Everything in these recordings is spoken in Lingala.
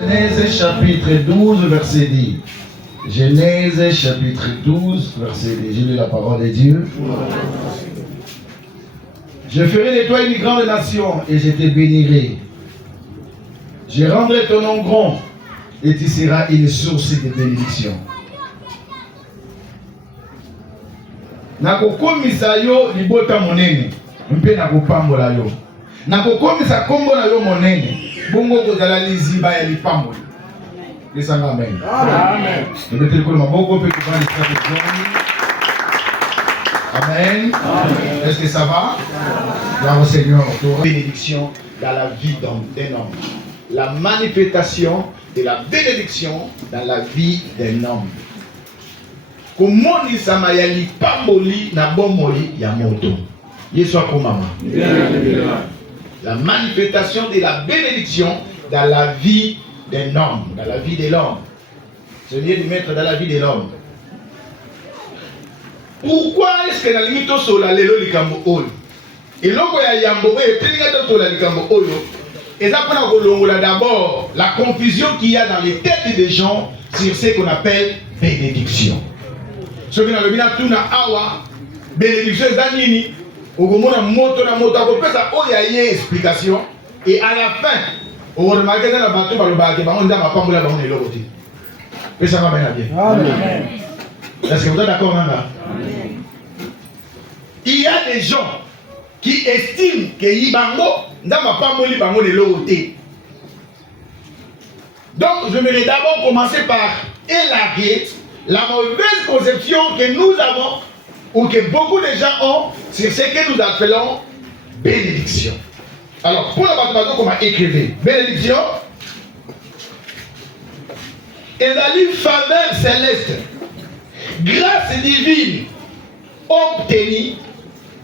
Genèse chapitre 12, verset 10. Genèse chapitre 12, verset 10. J'ai lu la parole de Dieu. Je ferai de toi une grande nation et je te bénirai. Je rendrai ton nom grand et tu seras une source de bénédiction. Nakokomisa yo libota monene, mpe nakopambola yo. Nakokomisa kombo na yo monene, bongo kozala liziba ya lipamboli. Lesanga amen. Amen. Mettez le maboko pe ko bani Amen. Amen. Est-ce que ça va? Gloire au Seigneur. Bénédiction dans la vie d'un homme. La manifestation de la bénédiction dans la vie d'un homme. Comment ni samayali pamboli na bomoli ya moto. Yeswa komama. La manifestation de la bénédiction dans la vie d'un homme, dans la vie de l'homme. C'est mieux de mettre dans la vie de l'homme. Pourquoi est-ce que dans le mytho sola lelo likambo oyo? Et loko ya yambo et telinga to la likambo oyo. Et ça prend kolongola d'abord la confusion qu'il y a dans les têtes des gens sur ce qu'on appelle bénédiction. Ce que dans le bina tuna awa bénédiction zanini okomona moto na moto akopesa oya ye explication et à la fin on remarque dans la bateau balobaka ke bango nzamba pambola bango eloko te. Pesa nga bien. Amen. Est-ce que vous êtes d'accord là? Il y a des gens qui estiment que Yibango n'a pas moli bango de l'autre. Donc je vais d'abord commencer par élaguer la mauvaise conception que nous avons ou que beaucoup de gens ont sur ce que nous appelons bénédiction. Alors pour la bataille qu'on m'a écrivé, bénédiction est la faveur céleste, grâce divine obtenue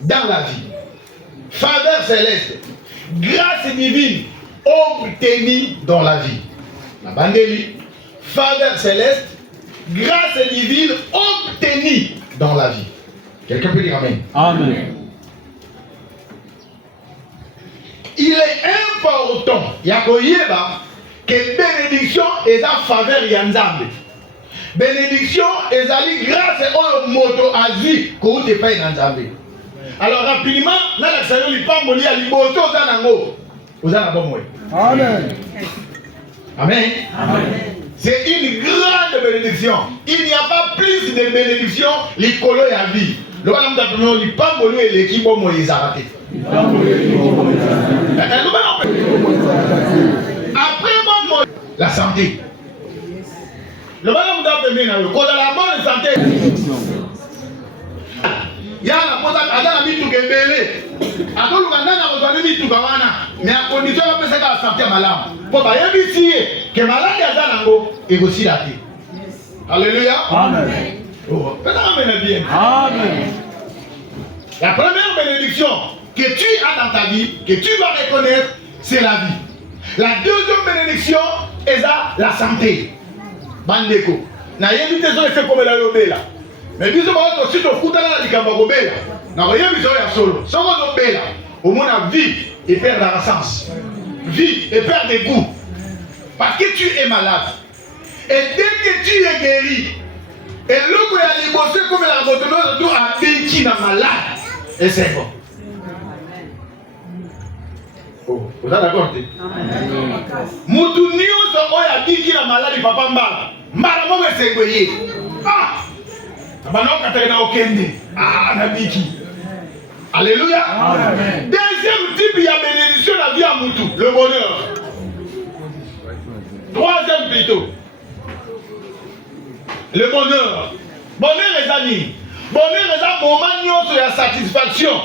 dans la vie. Faveur céleste, grâce divine obtenue dans la vie. La bandeli, faveur céleste, grâce divine obtenue dans la vie. Quelqu'un peut dire amen. Amen. Il est important, Yakoyeba, que bénédiction est la faveur Yanzambe. Bénédiction est la grâce au moto à vie que vous n'avez pas Yanzambe. Alors rapidement, là, la salle n'est pas molie à l'imoto aux anango. Aux anabomoué. Amen. Amen. Amen. C'est une grande bénédiction. Il n'y a pas plus de bénédiction l'icolo et la vie. Le roi d'Abdouno, il n'est pas molie et l'équipe Moïse a raté. Après la santé. Le bonhomme d'Abdouno, quand la bonne santé. Il y a la pose à la mitou kembele. A tout le monde a besoin de mitou kawana. Mais à condition de faire la santé malade. Pour pas y ici que malade a zanango et aussi la vie. Alléluia. Amen. Oh, amen bien. Amen. La première bénédiction que tu as dans ta vie, que tu vas reconnaître, c'est la vie. La deuxième bénédiction est la santé. Bandeko. Na yebi te zo fait comme la yobela. Mais biso ba aussi to kutana na likambo kobela. Na yebi zo ya solo. Soko zo bela. Au moins la vie et perd la sens. Vie et perd des goûts. Parce que tu es malade. Et dès que tu es guéri, et l'autre a libéré comme la botono do a qui na malade. Et c'est bon. Oh, vous êtes d'accord? Moutou nyonso oya biki na malade papa mbala. Mbala mo mesengweye. Ah! Abanoka tena okende. Ah, na biki. Alléluia. Amen. Deuxième type, il y a bénédiction la vie à Moutou, le bonheur. Troisième plutôt, Le bonheur. Bonheur les amis. Bonheur les amis, moment nyonso ya satisfaction.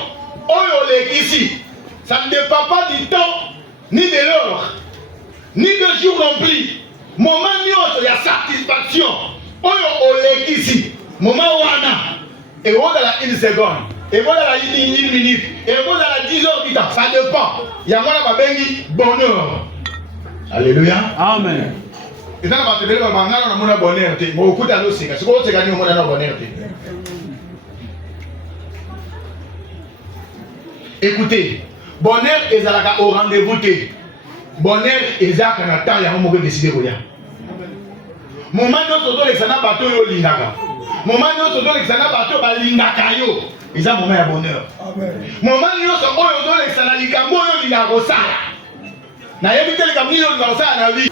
Oyo ici. Ça ne dépend pas du temps, ni de l'heure, ni de jour non plus. Moment nyonso ya satisfaction. Oyo ici. Moment wana. Et on a la 1 seconde. Et on a la 1 minute. Et on a la 10 heures du temps. Ça dépend. Il y a moi la bengi bonheur. Alléluia. Amen. Et ça va te dire que on a mon bonheur. Mon coup d'anneau c'est que ce qu'on te gagne au monde dans bonheur. Écoutez, bonheur est au rendez-vous. Bonheur est à quand attend il y a un moment décider quoi. Moment où on doit l'examen bateau yo lingaka. Moment où on doit l'examen bateau ba lingaka yo. Ils ont moment de bonheur. Moment où on doit l'examen likambo yo lingaka osala. Na yebite likambo yo lingaka osala na vie.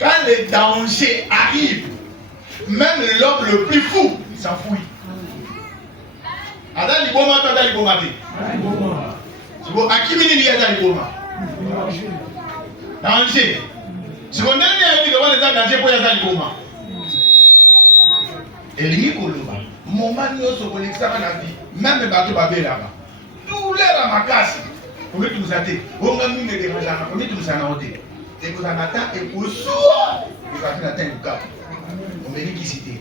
Quand les dangers arrivent, même l'homme le plus fou, il s'enfuit. Ada liboma tata liboma te. C'est bon, à qui mini ada liboma? Danger. C'est qu'on a dit que les danger pour ada liboma. Elingi koloba. Moment nyonso kolekisa na vie, même bateau babé là-bas. Tout l'air à ma casse. Pour que nous atte. On va nous déranger, pour que nous en ôter. Et que ça m'attend et pour soir, il va faire atteindre le cap. On me dit qui citer.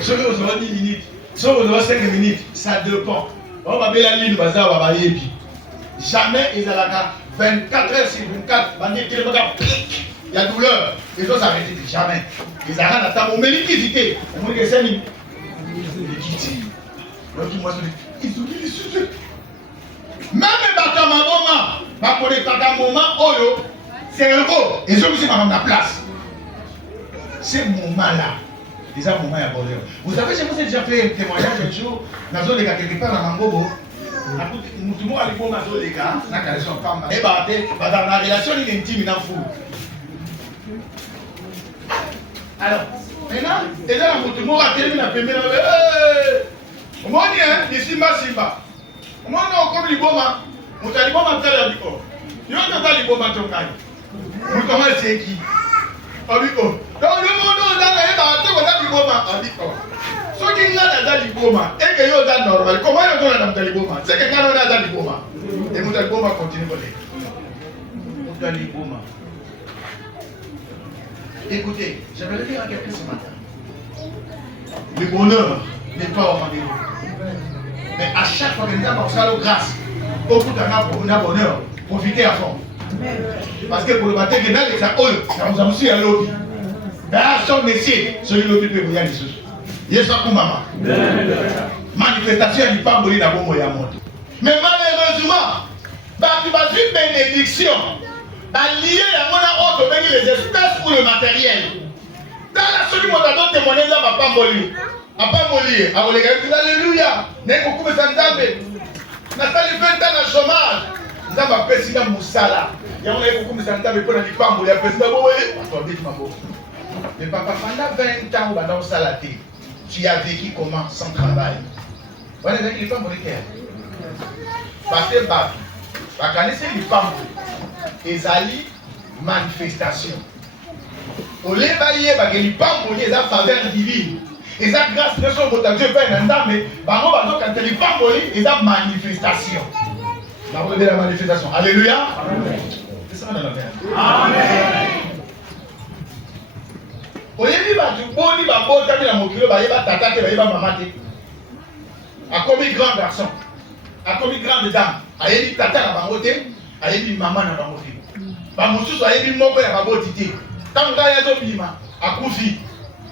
Si vous aurez 10 minutes, si vous aurez 5 minutes, ça dépend. On va bien la ligne, on va y jamais ils ont 24 heures sur 24, il y a douleur. Les autres s'arrêtent jamais. Ils arrêtent à temps. On me dit qui citer. On me dit que c'est lui. Ils ont dit les sujets. Même dans ma maman, pour les moment, Oyo, c'est un gros. Et je me suis dans la place. C'est mon moment-là. Déjà, mon moment est bonheur. Vous savez, je vous ai déjà fait un témoignage un jour dans la zone de quelque part dans Mangobo. Tout le monde a dit, dans la zone de gars, dans la relation femme. Et dans la relation intime, il en fout. Alors, maintenant, et là, tout le monde a terminé la première. On m'a dit, ici, Simba. On m'a dit, comme l'Iboma. On t'a dit, comment tu as dit, oh. Il y a un Liboma, ton gars. On commence c'est qui? On dit, oh. Donc, le monde dans Liboma. On dit, oh. Ce qui est dans Liboma, et que y a dans normal, comment il y a dans Liboma? C'est que quand on a dans Liboma. Et mon Liboma continue à aller. Dans Liboma. Écoutez, j'aimerais dire à quelqu'un ce matin. Le bonheur n'est pas au rendez-vous. Mais à chaque fois que nous avons fait grâce, au bout d'un bonheur, profitez à fond. Parce que pour le matin, nous avons aussi un lobby. Dans son métier, c'est un lobby pour vous dire. Yes, ça pour maman. Manifestation n'est pas bonne dans le monde. Mais malheureusement, tu vas une bénédiction. Lié à mon les espèces ou le matériel. Dans la seule monde à d'autres témoignages, ça va pas mourir. À pas mourir. À vous les gars, alléluia. N'est beaucoup de sandabe. N'a pas les 20 ans de chômage. Ça va passer dans Moussala. Il y a beaucoup de sandabe pour ne pas mourir. Mais papa, pendant 20 ans, on va salaté. Tu as vécu comment sans travail? Voilà, il n'est pas mourir. Parce que quand les femmes ezali manifestation. Au lieu de les femmes pour les faveur divine. Et ça grâce à son Dieu fait un temps, mais par contre, quand les femmes pour les manifestation. La manifestation. Alléluia. C'est ça dans la mer. Amen. Au lieu de bon, il va bon, il va monter, il va t'attaquer, il va m'amater. A commis grand garçon, a commis grande dame, a dit tata na bangote, a dit maman na bangote. Ba mususu a dit moko ya babotité. Tanga ya zo bima, akufi.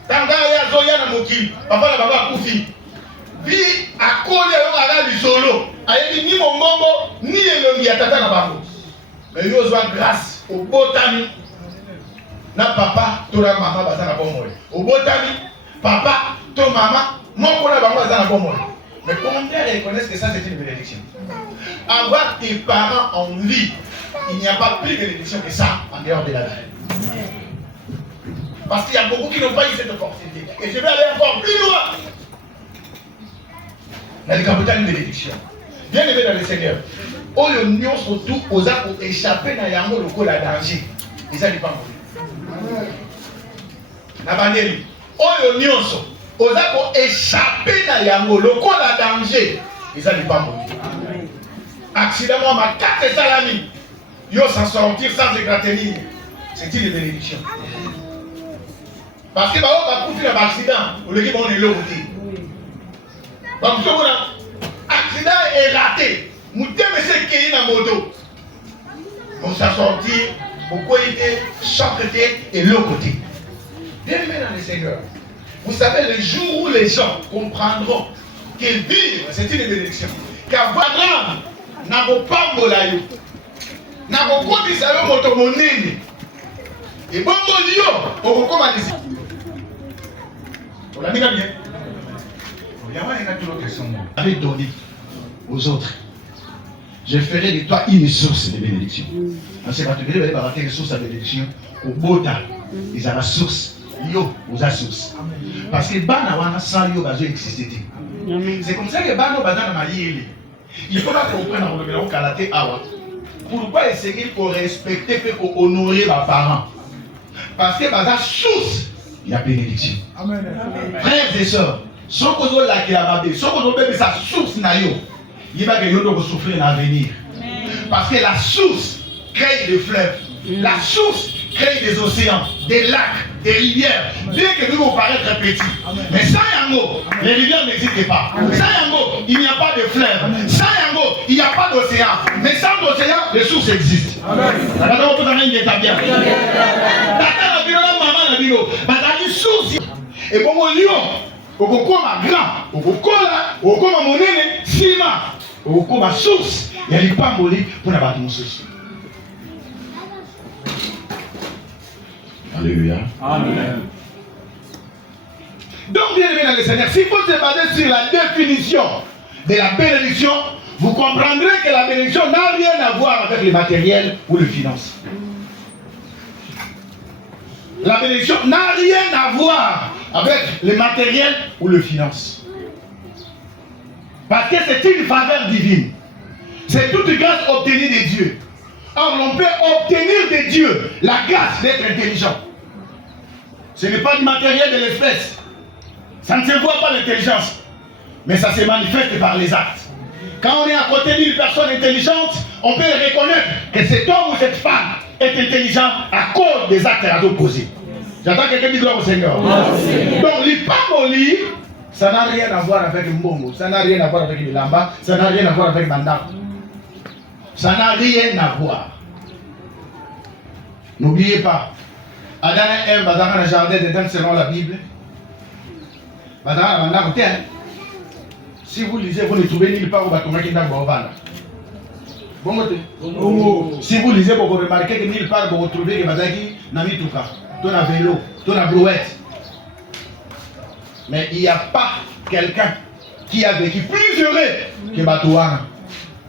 Tanga ya zo ya na mokili, papa na baba akufi. Bi akole yo ala lisolo, a dit ni mongongo ni elongi ya tata na bango. Mais yo zo grâce au botami. Na papa to la maman baza na bomoi. Au botami, papa to maman, moko na bango baza na bomoi. Mais combien reconnaissent que ça c'est une bénédiction? Avoir tes parents en vie, il n'y a pas plus de bénédiction que ça en dehors de la vie. Parce qu'il y a beaucoup qui n'ont pas eu cette opportunité. Et je vais aller encore plus loin. La décapitation une bénédiction. Bien aimé dans le Seigneur. Oh l'union surtout aux actes pour échapper dans yango le col à danger. Et ça n'est pas mauvais. na bandeli oyo nyonso oza ko échapper na yango lokola danger eza lipambo. Accident moi ma 4 salami yo s'en sortir sans égratigner c'est une bénédiction. Parce que bah on va couper l'accident au lieu qu'on est l'autre. Donc accident est raté. Mouté monsieur qui est dans moto. On s'en sortir, pourquoi il était chaque côté et l'autre côté. Bien-aimé dans le Seigneur. Vous savez, le jour où les gens comprendront que vivre, c'est une bénédiction. Qu'avoir grave, n'a pas molayo. N'a pas compris ça, le moto monene. Et bon, on recommande ici. On l'a mis bien. Il y a une autre question. Avec donné aux autres. Je ferai de toi une source de bénédiction. On sait pas te dire, une source de bénédiction. Au Bota, ils ont la source. Yo, vous avez source. Parce que Bana wana sans yo bazo exister. C'est comme ça que Bana bazana malieli. Il faut pas comprendre dans le kalaté awa. Pourquoi essayer pour respecter et pour honorer leurs parents? Parce que baza source, il y a bénédiction. Amen. Frères et sœurs, si vous avez la kiababé, si vous avez sa source na yo, il va que yo doit souffrir dans l'avenir. Parce que la source crée des fleuves, la source crée des océans, des lacs, des rivières, bien que nous vous paraître petits. Mais sans Yango, les rivières n'existent pas. Sans Yango, il n'y a pas de fleuves. Sans Yango, il n'y a pas d'océan. Mais sans océan, les sources existent. Amen. Et bon, mon lion, au ma grand, au ma monnaie, ciment, au ma source, il n'y a pas de pour la mon source. Alléluia. Amen. Donc, bien aimé dans le Seigneur, si vous se basez sur la définition de la bénédiction, vous comprendrez que la bénédiction n'a rien à voir avec le matériel ou les finances. La bénédiction n'a rien à voir avec le matériel ou les finances. Parce que c'est une faveur divine. C'est toute grâce obtenue de Dieu. Or, on peut obtenir de Dieu la grâce d'être intelligent. Ce n'est pas du matériel de l'espèce. Ça ne se voit pas l'intelligence. Mais ça se manifeste par les actes. Quand on est à côté d'une personne intelligente, on peut reconnaître que cet homme ou cette femme est intelligent à cause des actes à opposer. J'entends quelqu'un dire gloire au Seigneur. Donc, l'ipamoli, ça n'a rien à voir avec le mbongo, ça n'a rien à voir avec le lamba, ça n'a rien à voir avec mandam. Ça n'a rien à voir. N'oubliez pas, Adam et Ève, dans le jardin d'Éden selon la Bible, si vous lisez, vous ne trouvez nulle part où Batomaki n'a pas de si vous lisez, vous remarquez que nulle part vous retrouvez que Bazaki n'a mis tout cas. Ton vélo, ton brouette. Mais il n'y a pas quelqu'un qui a vécu plus heureux que Batouana.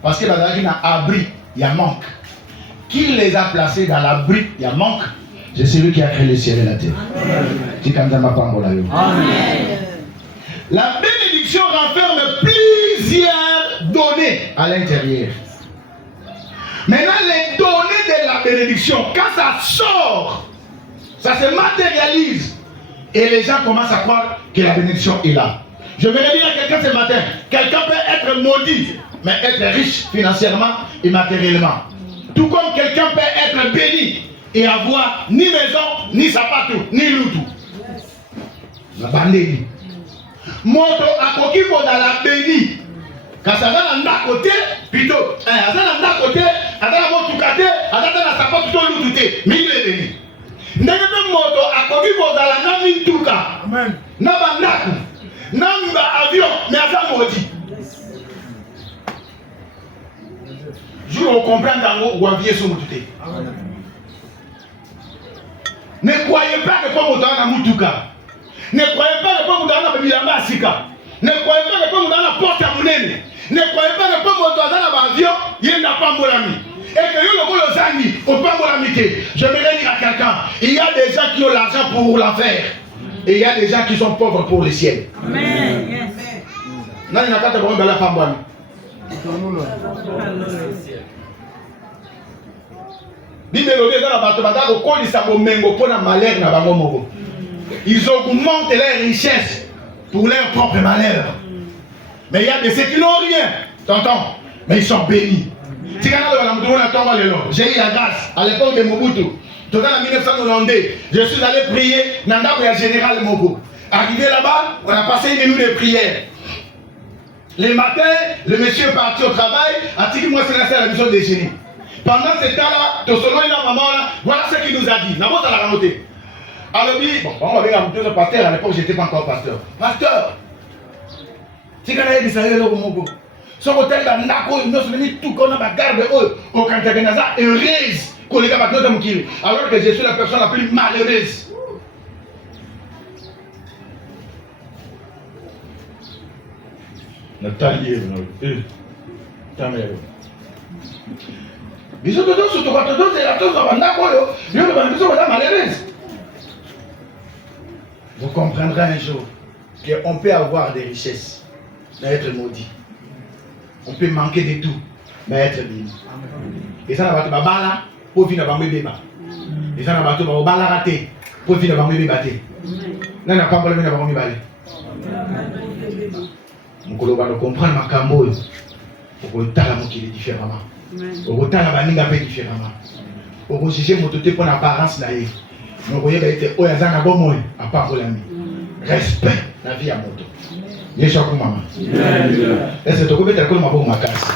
Parce que Bazaki n'a abri, il y a manque. Qui les a placés dans l'abri, il y a manque. C'est celui qui a créé le ciel et la terre. Amen. La bénédiction renferme plusieurs données à l'intérieur. Maintenant, les données de la bénédiction, quand ça sort, ça se matérialise. Et les gens commencent à croire que la bénédiction est là. Je vais dire à quelqu'un ce matin, quelqu'un peut être maudit, mais être riche financièrement et matériellement. Tout comme quelqu'un peut être béni et avoir ni maison, ni sapato, ni loutou. La bandélie. Moto akoki dans la béni. Quand ça va dans la côté, plutôt, ça va dans la côté, ça va dans la sapato, plutôt loutou, mais il est béni. Ndenge moto akoki dans la nami tuka. Amen. Naba naku. Namba avion, mais aza maudit. Je vous comprends dans vos aviez sur Moutouté. Ne croyez pas que comme vous avez un Moutouka. Ne croyez pas que comme vous avez un Bilamba Sika. Ne croyez pas que comme vous avez un porte à Mounene. Ne croyez pas que comme vous avez un avion, il n'y a pas de molami. Et que vous avez un ami, au pas molamité. Je vais dire à quelqu'un, il y a des gens qui ont l'argent pour l'enfer. Et il y a des gens qui sont pauvres pour le ciel. Amen. Non, il n'y a pas de problème dans la femme. Bible est dans la bataille au col de Sabomengo pour la malheur na bango moko. ils augmentent leurs richesses pour leur propre malheur. Mais il y a de ceux qui n'ont rien, t'entends? Mais ils sont bénis. J'ai eu la grâce à l'époque de Mobutu. En 1992, je suis allé prier dans le général Mogo. Arrivé là-bas, on a passé une minute de prière. Le matin, le monsieur est parti au travail, a dit que moi c'est la mission de déjeuner. Pendant ce temps-là, voilà ce qu'il nous a dit. D'abord, ça l'a remonté. Alors, on va dire le pasteur, à l'époque, je n'étais pas encore pasteur. Pasteur, si vous avez dit ça, vous avez dit si vous avez dit tout qu'on a garde au Kantaganaza, heureuse, alors que je suis la personne la plus malheureuse. Nathalie, vous comprendrez un jour qu'on peut avoir des richesses, mais être maudit. On peut manquer de tout, mais être béni. Et ça, on va pour finir par me débattre. Et ça, on va rater pour finir par me débattre. Non, pas pour me débattre. Nous devons comprendre ma cambo. On peut dire différemment. On peut dire différemment. On peut juger mon côté pour l'apparence. Nous voyons que c'est au Yazan Abomoy, à part pour l'ami. Respect la vie à moto. Je suis comme maman. Est-ce que tu peux être comme ma casse?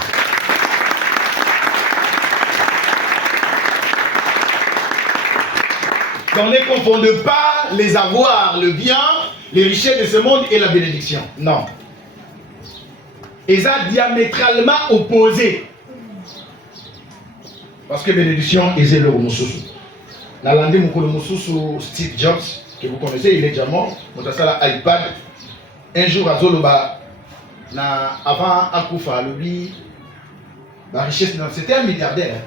Donc ne confondez pas les avoirs, le bien, les richesses de ce monde et la bénédiction. Non. Ils sont diamétralement opposés. Parce que bénédiction, ils sont le Moussousou. La langue de Moussousou, Steve Jobs, que vous connaissez, il est déjà mort. On a ça iPad. Un jour, à Zoloba, avant Akoufa, lui, la richesse, c'était un milliardaire.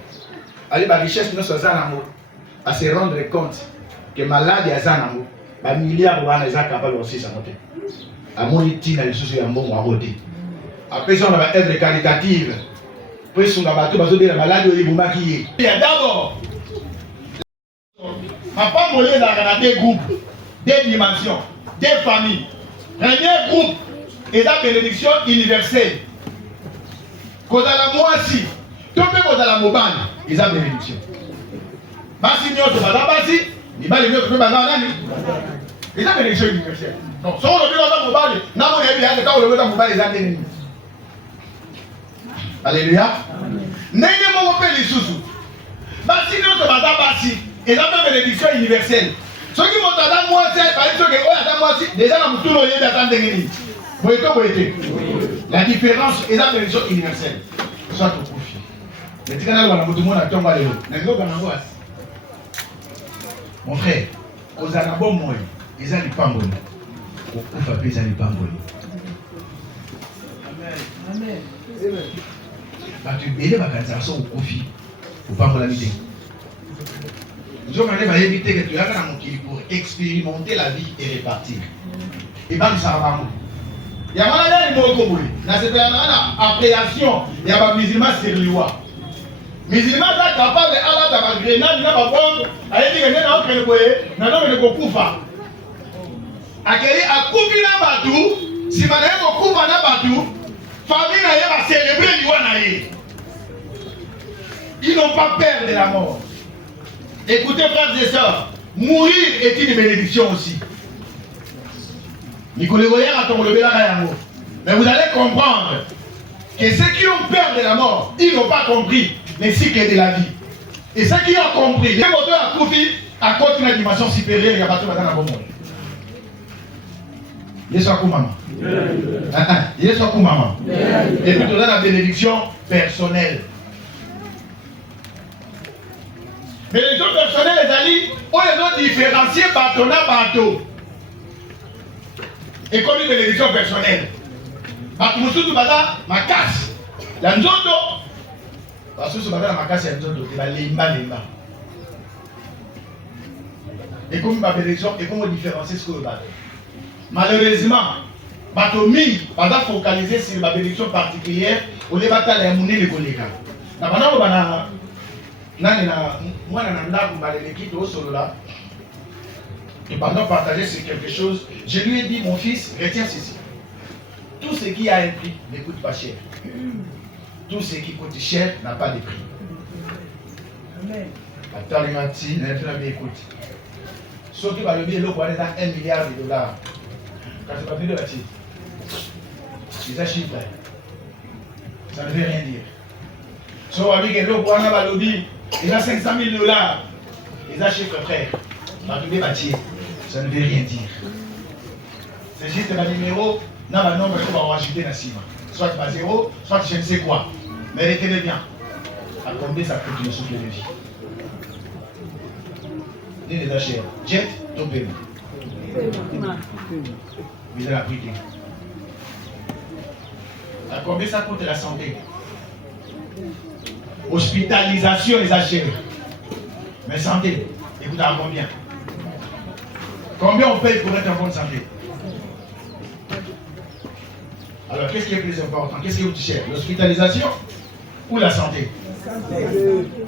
Allez, la richesse, nous sommes à se rendre compte que malade est Zanamo, un milliard de gens capables aussi de noter. À mon itin, les choses sont bon à voter. Après ça, on a une œuvre caritative. Puis, on a battu la malade de Iboumakiye. Il y a d'abord, papa Molé dans des groupes, des dimensions, des familles. Premier groupe est la bénédiction universelle. Quand à la moitié, tout le monde à la mobile, ils ont bénédiction. Basi nyoto bala basi, ni bali nyoto pe bala nani? Ils ont bénédiction universelle. Donc, si on le dit dans mobile, n'a pas de bien, quand on le dit dans mobile, ils ont bénédiction. Alléluia. N'est-ce pas les sous? Basi nyoto bala basi, ils ont bénédiction universelle. Ceux qui montent à la moitié, par exemple, à la moitié, déjà dans tout le monde d'attendre des la différence est la bénédiction universelle. Soit au profit. Les tigres dans le monde à tomber les autres. Mon frère, aux anabons moi, ils ont du pangoli. Au coup ils ont du pangoli. Amen. Bah tu bénis ma candidature au profit. Au pangoli la vie. Je vais éviter que tu ailles dans mon kili pour expérimenter la vie et répartir. Et bien, ça va. Il y a un mot comme lui. Dans cette appréhension, il y a un musulman sérieux. Musulman est capable d'aller dans la grenade, il y a un bombe, il y a un peu de accueillir à couper la batou, si madame coupe la batou, famille va célébrer l'Iwanaï. Ils n'ont pas peur de la mort. Écoutez, frères et sœurs, mourir est une bénédiction aussi. Mais vous allez comprendre que ceux qui ont peur de la mort, ils n'ont pas compris les cycles de la vie. Et ceux qui ont compris, les moteurs à Koufi, à côté d'une dimension supérieure, il y a pas tout le monde. Il soit maman. Il soit maman. Et puis, on a la bénédiction personnelle. Bénédiction personnelle, les amis, on les a différenciés bateau na bateau. Et comme une bénédiction personnelle. Bateau Moussousou Bada, ma casse. La nzoto. Parce que ce matin, ma casse, il y a nzoto. Il va limba. Et comme ma bénédiction, et comment différencier ce que le bateau. Malheureusement, bateau mille, pas focaliser sur ma bénédiction particulière, on les va les mouner les collègues. Moi, je suis solo là. Et pendant partager sur quelque chose, je lui ai dit, mon fils, retiens ceci. Tout ce qui a un prix ne coûte pas cher. Tout ce qui coûte cher n'a pas de prix. Amen. Attends, il m'a dit, écoute. Sauf que le billet, l'eau, 1 milliard de dollars. Quand tu vas plus de la titre, ils achètent. Ça ne veut rien dire. Sauf que l'eau, il a 500 000 dollars. Ils achètent, frère. Ça ne veut rien dire. C'est juste un numéro, non, un nombre qu'on va rajouter dans le ciment. Soit pas 0, soit je ne sais quoi. Mais retenez bien. À combien ça coûte le souffle de vie? Dis les achats. Jet, ton paiement. Vous allez appliquer. À combien ça coûte la santé? Hospitalisation, les achats. Mais santé, écoutez à combien? Combien on paye pour être en bonne santé? Alors, qu'est-ce qui est plus important? Qu'est-ce qui est plus cher? L'hospitalisation ou la santé?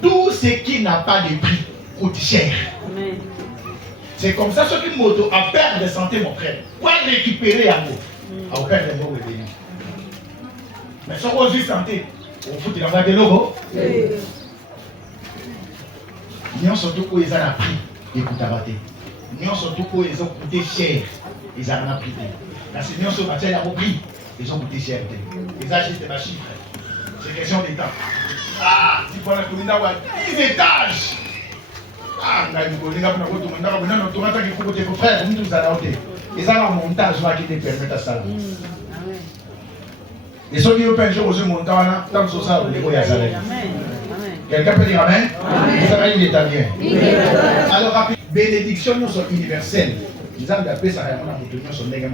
Tout ce qui n'a pas de prix coûte cher. C'est comme ça, ce qu'une moto a perte de santé, mon frère. Pour récupérer à moto, à perdre de mots revenus. Mais si on dit santé, on fout la vague de l'eau. Nous surtout pour les a pris, écoute à battre. Nous surtout pour les ont coûté cher, ils en ont pris. Parce que nous sommes battus à prix, ils ont coûté cher. Ils achètent des chiffres. C'est question d'état. Ah, tu vois la commune d'avoir 10 étages. Ah, on a dit qu'on a un frère, nous tous à la hauteur. Ils ont un montage qui te permet de ça. Et ceux qui ont fait un jour aux montages, tant que ça, vous les salaire. Quelqu'un peut dire Amen? Ça va, il est bien. Alors, bénédiction, nous sommes universelles. Ils ont appelé ça, nous sommes des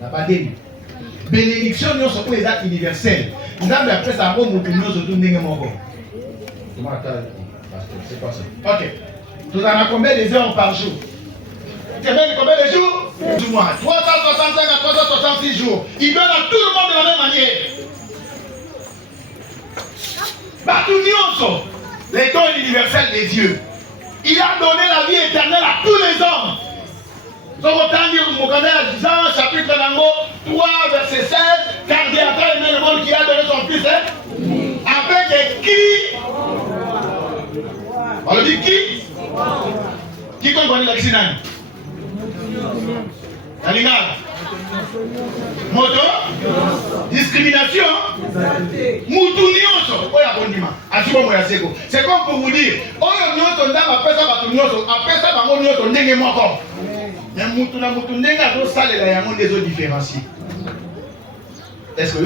la badine. Bénédiction, nous sommes les actes universels. Ils ont appelé ça, nous sommes des c'est pas ça. Ok. Nous avons combien de heures par jour? Combien de jours? 12 mois. 365 à 366 jours. Il donne à tout le monde de la même manière. Batunioso, les dons universels des dieux. Il a donné la vie éternelle à tous les hommes. Jean chapitre 3 verset 16, car Dieu a tant aimé le monde qu'il a donné son fils, avec qui? On le dit qui? Qui comprend l'accident? Kalinga? Moto? Discrimination? Moutounioso? C'est comme pour vous dire, est-ce que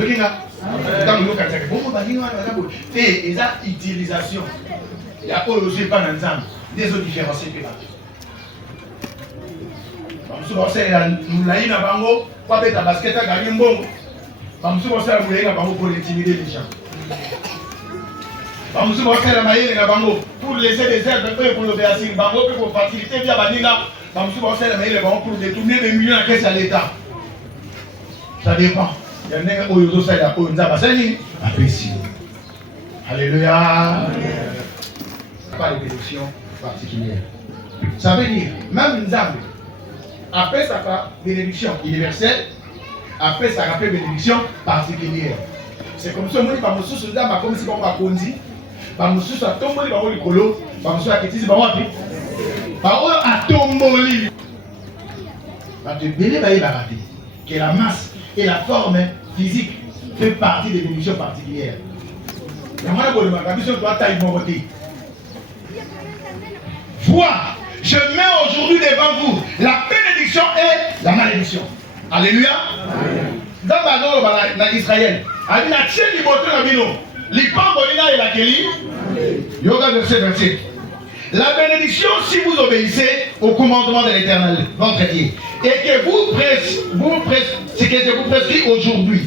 vous avez des utilisations? Il y a aussi pas d'ensemble, des autres différenciés que là. Nous pour intimider les gens. Pour laisser des aides pour le béassin, pour faciliter via Banina, pour détourner des millions à caisse à l'État. Ça dépend. Il y en a qui ont apprécié. Alléluia. Pas de bénédiction particulière. Ça veut dire, même une âme, après ça fait bénédiction universelle, après ça fait bénédiction particulière. C'est comme ça, moi, je suis comme si on va conduire, je suis à tomber dans le colo, je suis à Kétis, à tomber. Que la masse et la forme physique fait partie des bénédictions particulières. Vois, je mets aujourd'hui devant vous la bénédiction et la malédiction. Alléluia. Dans Israël, la bénédiction si vous obéissez au commandement de l'Éternel, votre Dieu, et que vous prescrit aujourd'hui.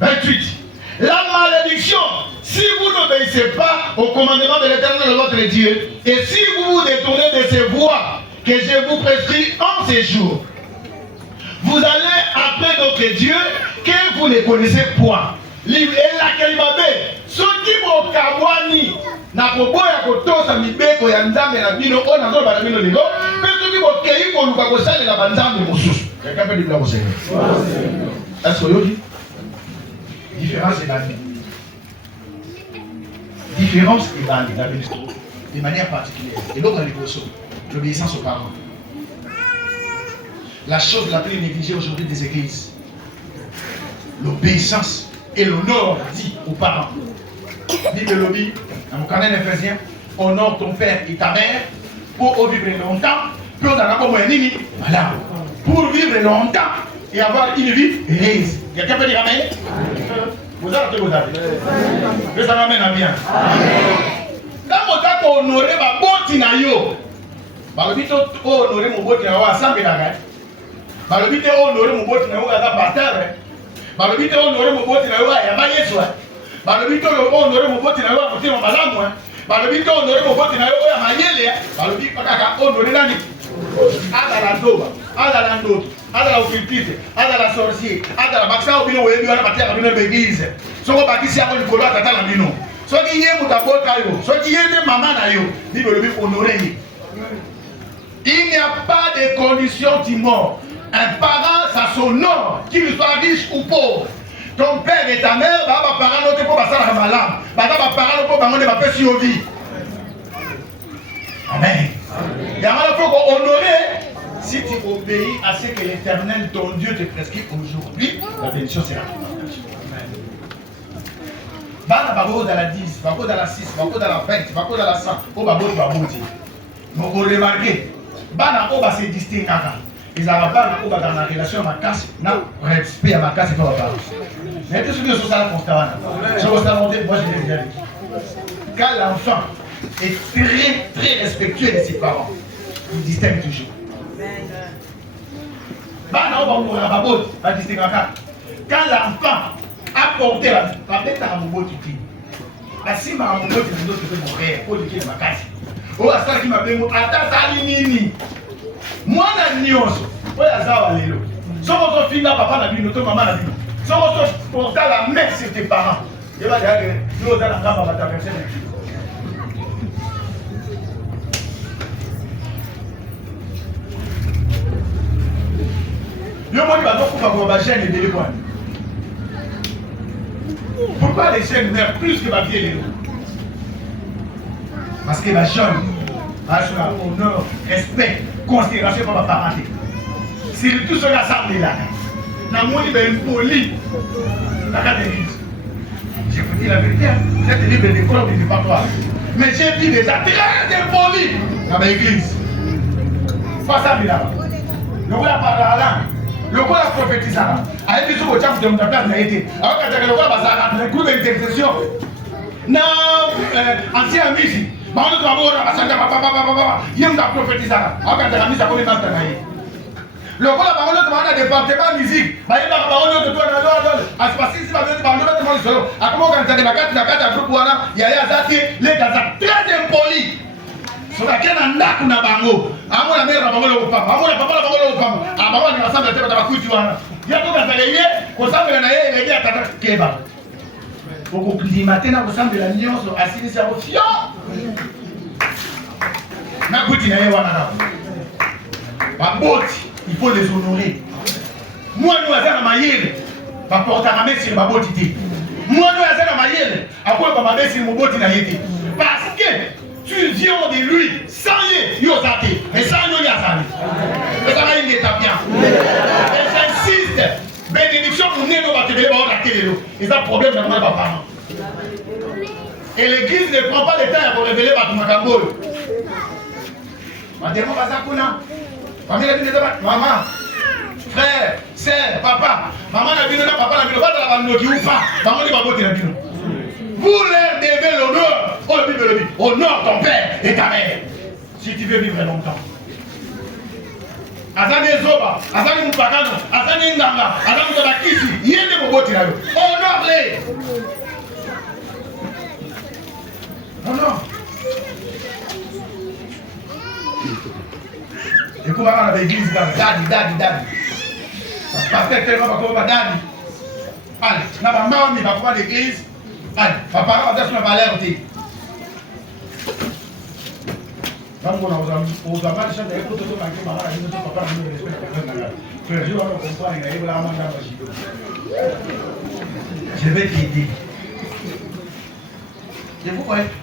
28. La malédiction, si vous n'obéissez pas au commandement de l'Éternel, votre Dieu, et si vous vous détournez de ces voies que je vous prescris en ces jours, vous allez après d'autres dieux que vous ne connaissez point. Et la boni na koboya kotosa mibeko ya nzambe na bino oyo nazoba na bino lelo mpe soki bokei koluka kosalela banzambe mosusu quelqu'un peut dire au Seigneur. Est-ce que oyoki différence ezali différence ezali na bino de manière particulière eloko ya liboso l'obéissance aux parents. La chose la plus négligée aujourd'hui des églises, l'obéissance et l'honneur dit aux parents. Bible lobby, dans mon carnet d'Éphésiens, honore ton père et ta mère pour vivre longtemps, pour vivre longtemps et avoir une vie heureuse. Quelqu'un peut dire amen? Vous avez. Que ça m'amène à bien. Quand on a honoré ma botte na yo, balobito honoré mon botte na yo ensemble là. Balobito honoré mon botte na yo à par terre. Balobito honoré mon botte na yo à Yesu. Balobito honoré mon botte na yo à côté mon malamu. Balobito honoré mon botte na yo à Mayele. Balobito kaka honoré nani? Ada la doba, ada la ndoto, ada la occultiste, ada la sorcier, ada la baksa obino webi wana batia ka bino l'église. Soko bakisi ya ko likolo atata na bino. Soki yé mutabota yo, soki yé de maman na yo, ni bolobi honoré ni. Il n'y a pas de condition de mort. Un parent, ça s'honore, qu'il soit riche ou pauvre. Ton père et ta mère, bah parent n'ont pas passé la malam. Bah parent n'ont pas passé la paix sur vie. Amen. Il y a un faut honorer. Si tu obéis à ce que l'Éternel, ton Dieu, te prescrit aujourd'hui, la bénédiction sera ton partage. Bana babo dans la 10, babo dans la 6, babo dans la 20, babo dans la 100, au babo de babo dit. Mais vous remarquez, bana oba se distingue. Ils n'avaient pas dans la relation à ma casse, non, respect à ma casse et pas à ma parole. Mais tout ce que je suis à la constat, je vous ai moi je l'ai déjà dit. Quand l'enfant est très respectueux de ses parents, il distingue toujours. Bana oba oba babo va distinguer. Quand l'enfant a porté la bête à mon beau titi. Assis ma mon beau titi d'autres mon frère, pour lui ma casse. Oh, à ça qui m'a dit, attends, ça nini. Moi, na nyonso. Oh, à ça va lelo. Si votre fille n'a papa n'a vu, notre maman n'a vu. Si votre porta la main sur tes parents. Il va dire que nous, on a la gamme à traverser. Yo, moi, il va donc couper ma chaîne et des points. Pourquoi les chaînes meurent plus que ma vieille lélo? Parce que ma jeune a sur la honneur, respect, considération pour ma parenté. C'est tout ce rassemblé là. Dans mon livre, il poli. La carte d'église. Je vous dis la vérité, cette livre d'école ne dit pas toi. Mais j'ai vu déjà très impoli dans l'église. Pas ça, là. Le roi parle à la langue. Le roi a prophétisé. Avec les autres, tu as place n'a été. Alors que le roi va s'arrêter, le coup d'intercession. Non, ancien musique. Mais on doit avoir il y a un prophétisé. Alors que la musique a commencé à travailler. Le roi a parlé de un département musique. Il y a un parole de toi, à ce passé, si vous avez parlé de mon solo. À comment on a des carte groupe, il y a les gars très impolis. So la kena ndaku na bango amona mère na bango le papa amona papa na bango le papa abawa ni rassemble tete ba kuiti wana ya ko ka yeye ko sambela na yeye ile atata keba boko climater na ko sambela nyonso asili sa ofio na kuiti na yeye wana na ba boti il faut les honorer moi nous azana mayele ba porta ma mesi ba boti ti moi nous azana mayele akola ba mabesi mo boti na yete parce que tu viens de lui, sans lui, yosate, mais sans lui, yasane. Mais ça va une étape bien. Et j'insiste, bénédiction pour nous, on va te lever, on va te lever. Et ça, problème, c'est pas parent. Et l'église ne prend pas le temps pour révéler par Makambo. Maman, maman, frère, sœur, papa, maman n'a vu papa n'a vu pas de la bande qui ou pas. Maman n'est pas beau, tu n'as vu. Vous leur devez l'honneur. Oh, la Bible le dit. Honore ton père et ta mère. Si tu veux vivre longtemps. Azani Zoba, Azani Mupakano, Azani Nganga, Azani Zabakisi, Yende Moboti là. Honore-les. Honore. Et comment on a l'église là? Daddy. Parce que tellement pas daddy. Allez, n'a pas mal, mais va pas l'église. Allez, papa, on a sur la valeur. Vamos aux amas, je vais vous je vais t'aider.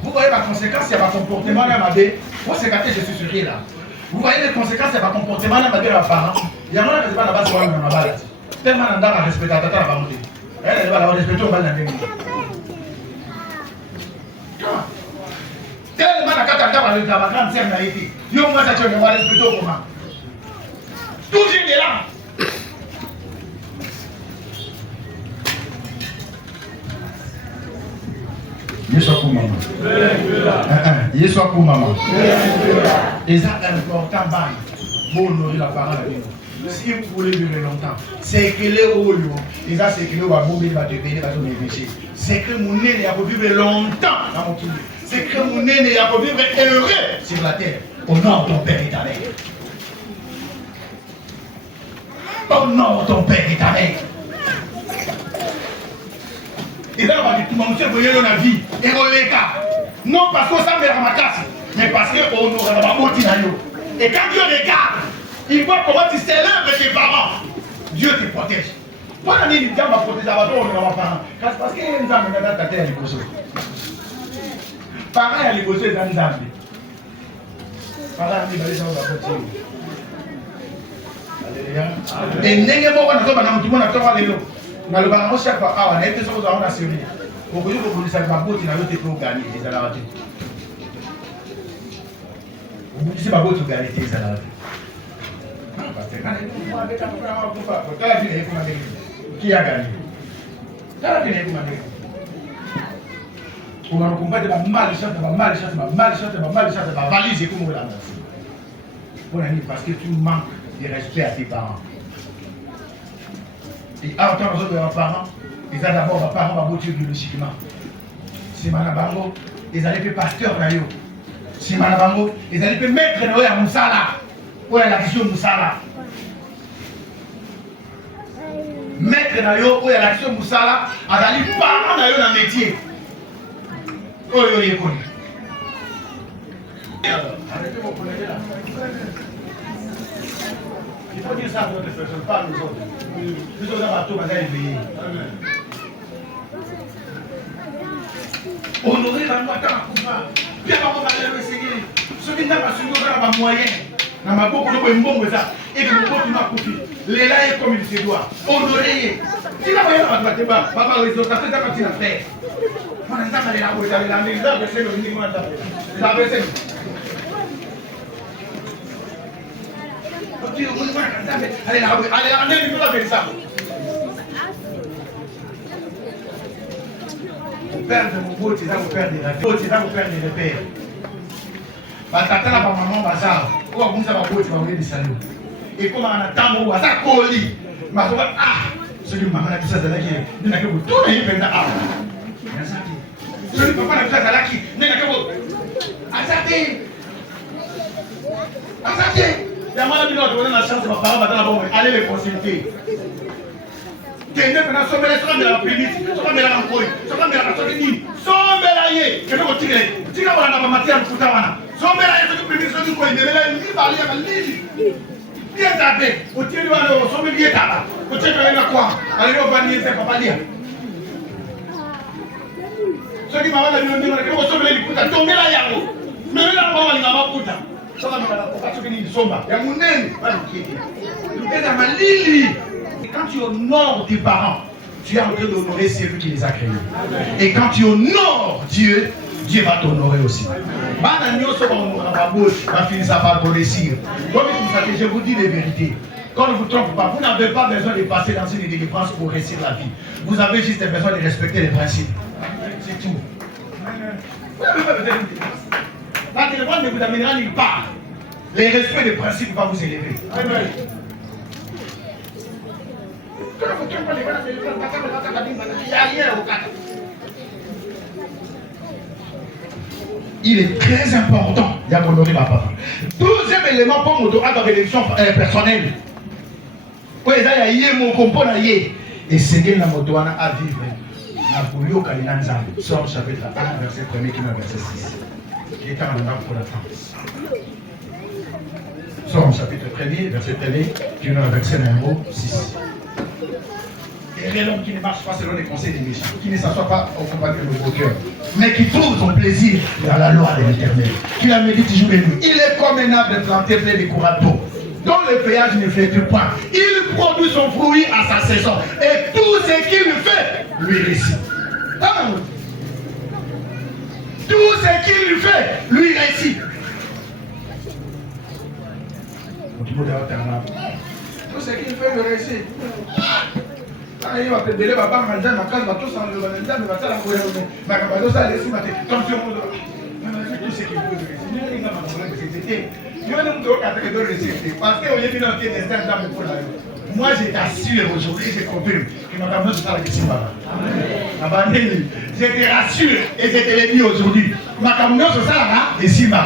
Vous voyez la conséquence, c'est ma comportement à ma bé. Moi, c'est quand je suis sur là. Vous voyez les conséquences, c'est ma comportement à ma bé, ma parent. Il y a un qui pas la base pour ma balade. Tellement on a respecté à tata la bande. Elle va la respecter au bal d'un demi. Tellement la carte à la grande scène a été. Yo, moi, ça tu vas respecter au comment. Toujours est là. Yesu pour maman. Yesu pour maman. Et ça est important, pour honorer la parole de Dieu. Si vous voulez vivre longtemps, c'est que les hauts, et ça c'est que les hauts, va te payer, va te négocier. C'est que mon nez a vivre longtemps dans mon tour. C'est que mon nez a vivre heureux sur la terre. Au nom de ton Père et ta mère. Au nom de ton Père et ta mère. Et là, on va dire, tout le monde, vous voyez dans la vie, et on les cas. Non parce qu'on s'en met dans ma casse, mais parce qu'on aura la beauté dans nous. Et quand Dieu regarde, il voit comment tu célèbres tes parents. Dieu te protège. Pourquoi on dit que Dieu va protéger à toi, on ne va pas. Parce qu'il y a une femme qui a ta terre à l'écosse. Parents à l'écosse, c'est un Zambie. Parents à l'écosse, c'est un Zambie. Et n'est-ce pas qu'on a tout le monde à toi à l'écosse. Na le baron chaque fois on a été sur on a servi au bout de ça ma botte na yote pour gagner les alaratés au bout de ça ma botte gagner les alaratés parce que quand on avait ta programme pour faire pour la vie qui a gagné la vie est comment on a combattu ma malchance ma valise comme on l'a pour la nuit parce que tu manques de respect à tes parents. Et en tant que parents, ils ont d'abord leurs parents bâtir biologiquement. Si Manabango, ils allaient faire pasteur d'ailleurs. Si Manabango, ils allaient faire maître à Moussala. Où est la question Moussala? Maître d'ailleurs, où est la question Moussala? Ils allaient parents d'ailleurs dans le métier. Oh, il est connu. Arrêtez vos collègues là. Il faut dire ça à d'autres personnes, pas nous autres. Nous autres, on va tout éveiller. Honorer la loi dans la coupe. Bien avant de le Seigneur. Ce qui n'a pas su nous avoir un moyen. Dans ma boucle, nous avons un bon ça. Et que nous continuons à couper. Les là est comme il se doit. Honorer. Si la moyenne va te battre, papa, les autres, ça fait partie de la paix. On a entendu la voix, la maison, la baissée, le minimum, la baissée. Allez, allez, vous avez ça. Vous perdez mon beau, c'est ça, vous perdez la vie. C'est ça, vous perdez le père. Batata la maman, bazar. Ou à vous, ça va beau, tu vas ouvrir des salauds. Et comme on attend, on va ça coller. Mais on va, celui que maman a dit ça, c'est là qui est. Il n'a que vous. Tout n'est pas là. Celui que papa a dit ça, c'est là qui. Il n'a que vous. Azate. Il y a un moment où on a la chance de ma parole, allez les consulter. Tenez maintenant, somme les somme de la prémisse, somme de la rancouille, somme de la rancouille, somme de la yé, que nous tirons. Tirons la matière pour ta somme de la yé, que nous prémisse, que nous la yé, balé à l'île. Bien tapé, au tir de la somme de l'yé tala, au tir de la quoi, allez au vanille, c'est pas dire. Ceux qui m'ont dit que nous sommes les putas, tombez la yaro, mais là, on va les putas. Et quand tu honores tes parents, tu es en train d'honorer celui qui les a créés. Et quand tu honores Dieu, Dieu va t'honorer aussi. Je vous dis les vérités. Quand ne vous trompe pas, vous n'avez pas besoin de passer dans une délivrance pour réussir la vie. Vous avez juste besoin de respecter les principes. C'est tout. Vous n'avez pas besoin de délivrance. La délivrance ne vous amènera nulle part. Les respects des principes va vous élever. Amen. Il est très important d'honorer ma papa. Deuxième élément pour mon droit d'élection personnelle. Et Seigneur la motoana à vivre. Somme chapitre 1, verset 1er qui est verset 6. qui est en avant pour la France. Somme chapitre 1er, verset 1er, qui est dans le verset numéro 6. Et l'homme qui ne marche pas selon les conseils des méchants, qui ne s'assoit pas au compagnie de vos cœurs, mais qui trouve son plaisir dans la loi de l'Éternel, qui la médite jour et nuit. Il est comme un arbre planté près des cours d'eau, dont le feuillage ne flétrit point. Il produit son fruit à sa saison, et tout ce qu'il fait lui réussit. Tout ce qu'il fait lui réussit. Tout ce qu'il fait lui réussit. Il va te délai, va pas manger ma case, va tout s'en lever, mais va ça la courir. Mais quand va ça laisser ma tête, comme tout le monde. Tout ce qu'il veut réussir. Parce que au dans tes destins dans le là. Moi je t'assure aujourd'hui, je confirme que ma femme ne sera que Simba. Je te rassure et je te l'ai dit aujourd'hui. Ma femme ne sera que Simba.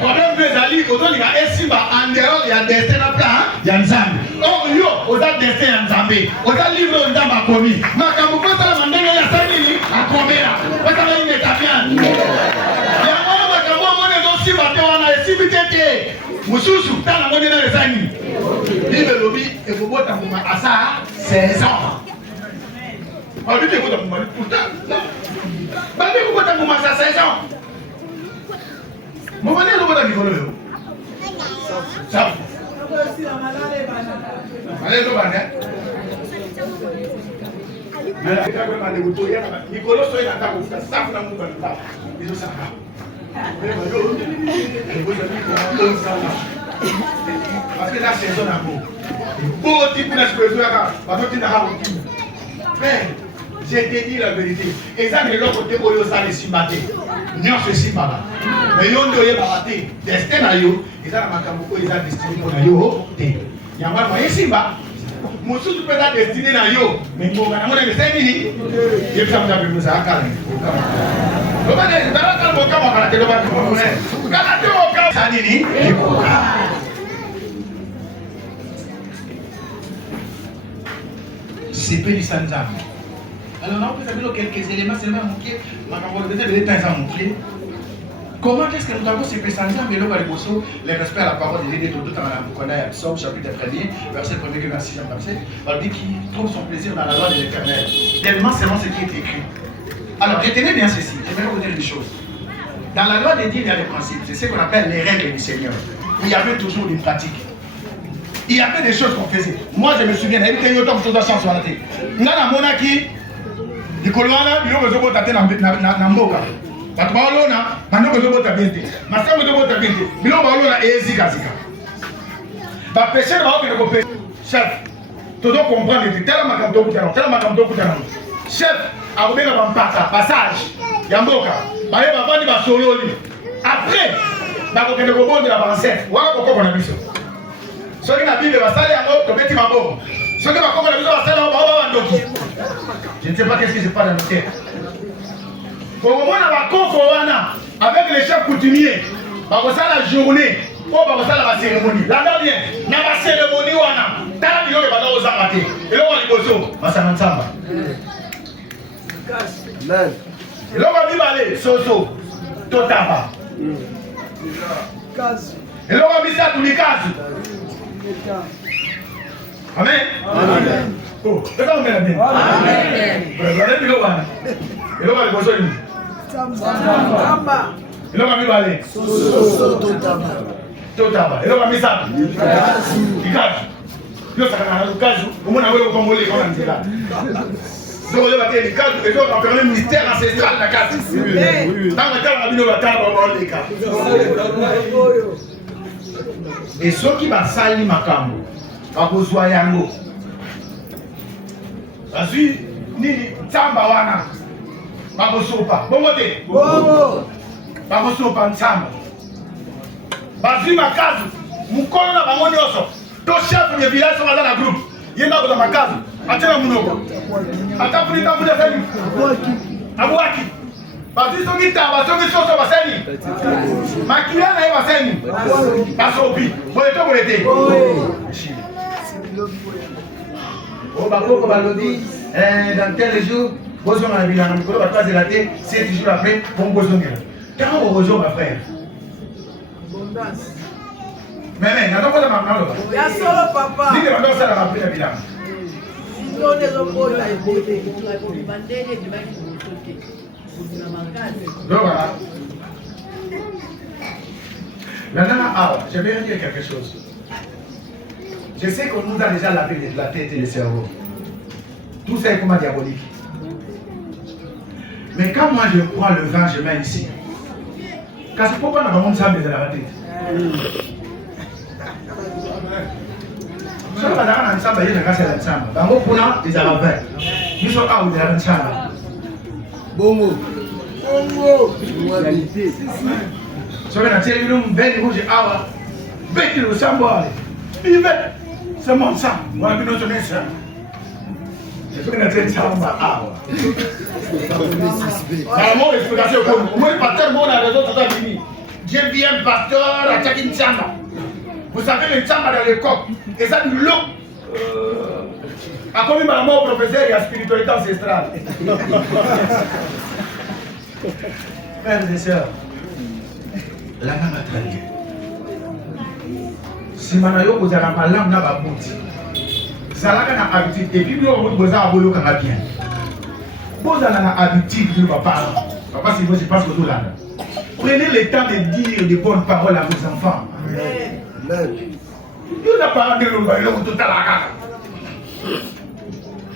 Problème de Zali, aujourd'hui il y a Simba en dehors, il y a destin à plan, il y a Nzambe. Or yo, on a destin à Nzambe. On a livre on a ma commis. Ma femme ne sera pas mandé à Sani à combien là. On a une étape. Mususu tala ngone na lesani libe lobi ekobota kuma asa 16 ans ba bite ko ta kuma pourtant ba bite ko ta kuma asa 16 ans mo bane ko ta nikolo yo sa ale ko bane mala ka ko mane ko to ya nikolo so ina ta ko sa na mu ba ta izo sa parce que la saison a beau. Beau type de mais je te dis la vérité. Et ça, de l'autre côté, il y a des simatés. Nous sommes simata. Mais il y a des destins à yo. Et ça, il y a des destinées pour yo. Il y a un simba. Mon sou peut être destiné à yo. Mais il y a des destinées. Il y a des destinées à c'est peu du Sanzam. Alors, on peut savoir quelques éléments, c'est même moqué. Comment est-ce que nous avons ces Sanzam et le respect à la parole de l'Église tout dans la Boukonda, Psaume chapitre 1er, verset 1er, verset 6e, verset, on dit qu'il trouve son plaisir dans la loi de l'Éternel. Tellement selon ce qui est écrit. Alors, retenez bien ceci, je vais vous dire une chose. Dans la loi de Dieu, il y a des principes. C'est ce qu'on appelle les règles du Seigneur. Il y avait toujours une pratique. Il y avait des choses qu'on faisait. Moi, je me souviens, il y avait une chose de chance sur la tête. Il y a un monarchie, il y a un mboka. Parce que il y a un mboka bien. Mais ça, il y a un mboka bien. Il y a un mboka bien. Bah, péché, chef, tu dois comprendre. Chef, avec un passage, Yamboka, baye bavandi basololi. Après, bakokende kobonde la bancette. Wala kokoko na biso. Soki na Bible basali yango tobeti maboko. Soki bakoko na biso basali yango baba bandoki. Je ne sais pas qu'est-ce qui se passe dans le terre. Pour le moment, bakoko wana avec les chefs coutumiers, bakosala la journée, pour bakosala la cérémonie. Là bien, na ba cérémonie wana, tala biloko bana ozanga te. Eloko liboso, basana nzamba. Amen. L'homme a dit balé, soso, totaba. Et l'homme a dit ça, tous les cas. Amen. Amen. Oh, c'est ça, on met la bien. Amen. Et l'homme a dit bonjour. Et l'homme a dit balé, soso, totaba. Et l'homme a dit ça, les cas. Yo, ça va dans le cas où on a vu le Congolais comme on dit là. Donc, on va les cadres et donc on va faire un ministère ancestral de la carte. Dans le cadre, on va faire les cadres. Et ceux qui vont salir ma cambo, va vous voir yango. Parce que, ni Tsamba wana, va vous sopa. Bon côté. Va vous sopa Tsamba. Parce que ma case, mon colon là, va mon yoso. Deux chefs de village sont dans la groupe. Il y en a dans ma case. Atena munoko. Atapuni tapu de feni. Abuaki. Basi songi taba songi soso baseni. Makia na eba seni. Basopi. Boleto bolete. Oh bakoko balodi dans tel jour, bozo na bilanga mikolo batwa zelaté 7 jours après bon bozo ngela. Quand on rejoint ma frère. Mais n'a pas de maman. Il y a solo papa. Dis que maintenant ça la rappelle la bilan. Donc voilà. Maintenant, je vais dire quelque chose. Je sais qu'on nous a déjà lavé la tête et le cerveau. Tout ça est comme diabolique. Mais quand moi je prends le vin, je mets ici. Parce que pourquoi on a vraiment de sable dans la tête? Si on a un sable, il y a un sable. Dans mon point, ils ont 20. Nous sommes à où ils ont un sable. Bongo. Réalité. Si on a tiré une belle rouge, bête le sable. C'est mon sang. Moi, je ne sais pas. Je suis un sable. Mon explication, moi, le pasteur, moi, on a raison, tout à fini. Dieu vient, pasteur, à Tchakin Tsamba. Vous savez, le Tsamba dans le coq, et ça nous l'eau. A commis ma mort professeur, il y a spiritualité ancestrale. Frères et sœurs, la main a trahi. Si manayo vous avez ma langue n'a pas bouti. Ça n'a pas habitude. Et puis, vous avez bien. Vous avez l'habitude de vos parents. Papa, si vous, je pense que tout là. Prenez le temps de dire de bonnes paroles à vos enfants. Amen. Vous n'avez pas de l'eau, tout à la carte.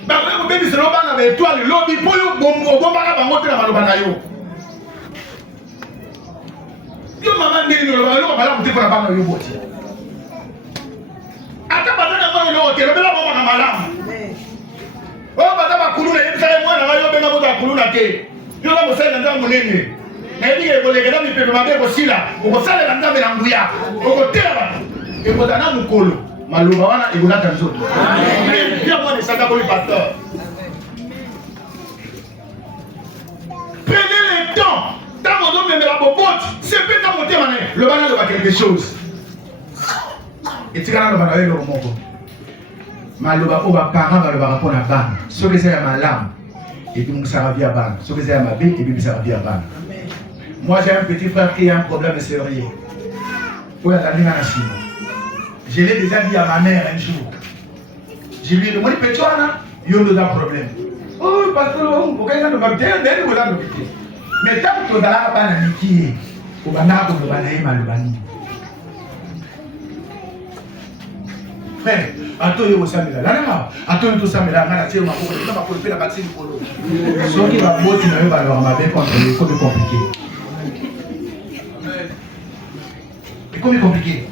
Vous avez dit que vous avez étoile, l'eau, pour vous, vous avez monté la malobanayo. Vous avez dit que vous avez monté la malobanayo. Ata badana mwana yote robela mama na malamu. Oh badaba kuluna yebisa mwana na yo benga boda kuluna te. Yo la mosala nda munene. Na yebike kolekela mi pepe mabe kosila. Okosala na nda na nguya. Okotela batu. E bodana mukolo. Maloba wana e bolata nzoto. Amen. Bien moi de saka ko pasteur. Prenez le temps. Dans mon homme de la bobote, c'est peut à monter mané. Le bana de quelque chose. Et tu as le monde. Maloba oba parent va le rapport à ban. Ce que c'est ma lame. Et puis ça va bien ban. Ce que c'est ma vie et puis ça va bien ban. Moi j'ai un petit frère qui a un problème sérieux. Où est la ligne à Chine. Je l'ai déjà dit à ma mère un jour. Je lui ai demandé petit il y a un problème. Oh pasteur, pourquoi il y a un problème? Mais tant que tu as la ban à Niki, au banabo le banaï malobani. Frère, attends, vous savez là, attends, tout ça, mais là, on a tiré ma peau, on a coupé la vaccine pour l'eau. Ceux qui va boire, tu n'as pas leur mabe contre les codes compliqués. Et comme compliqué.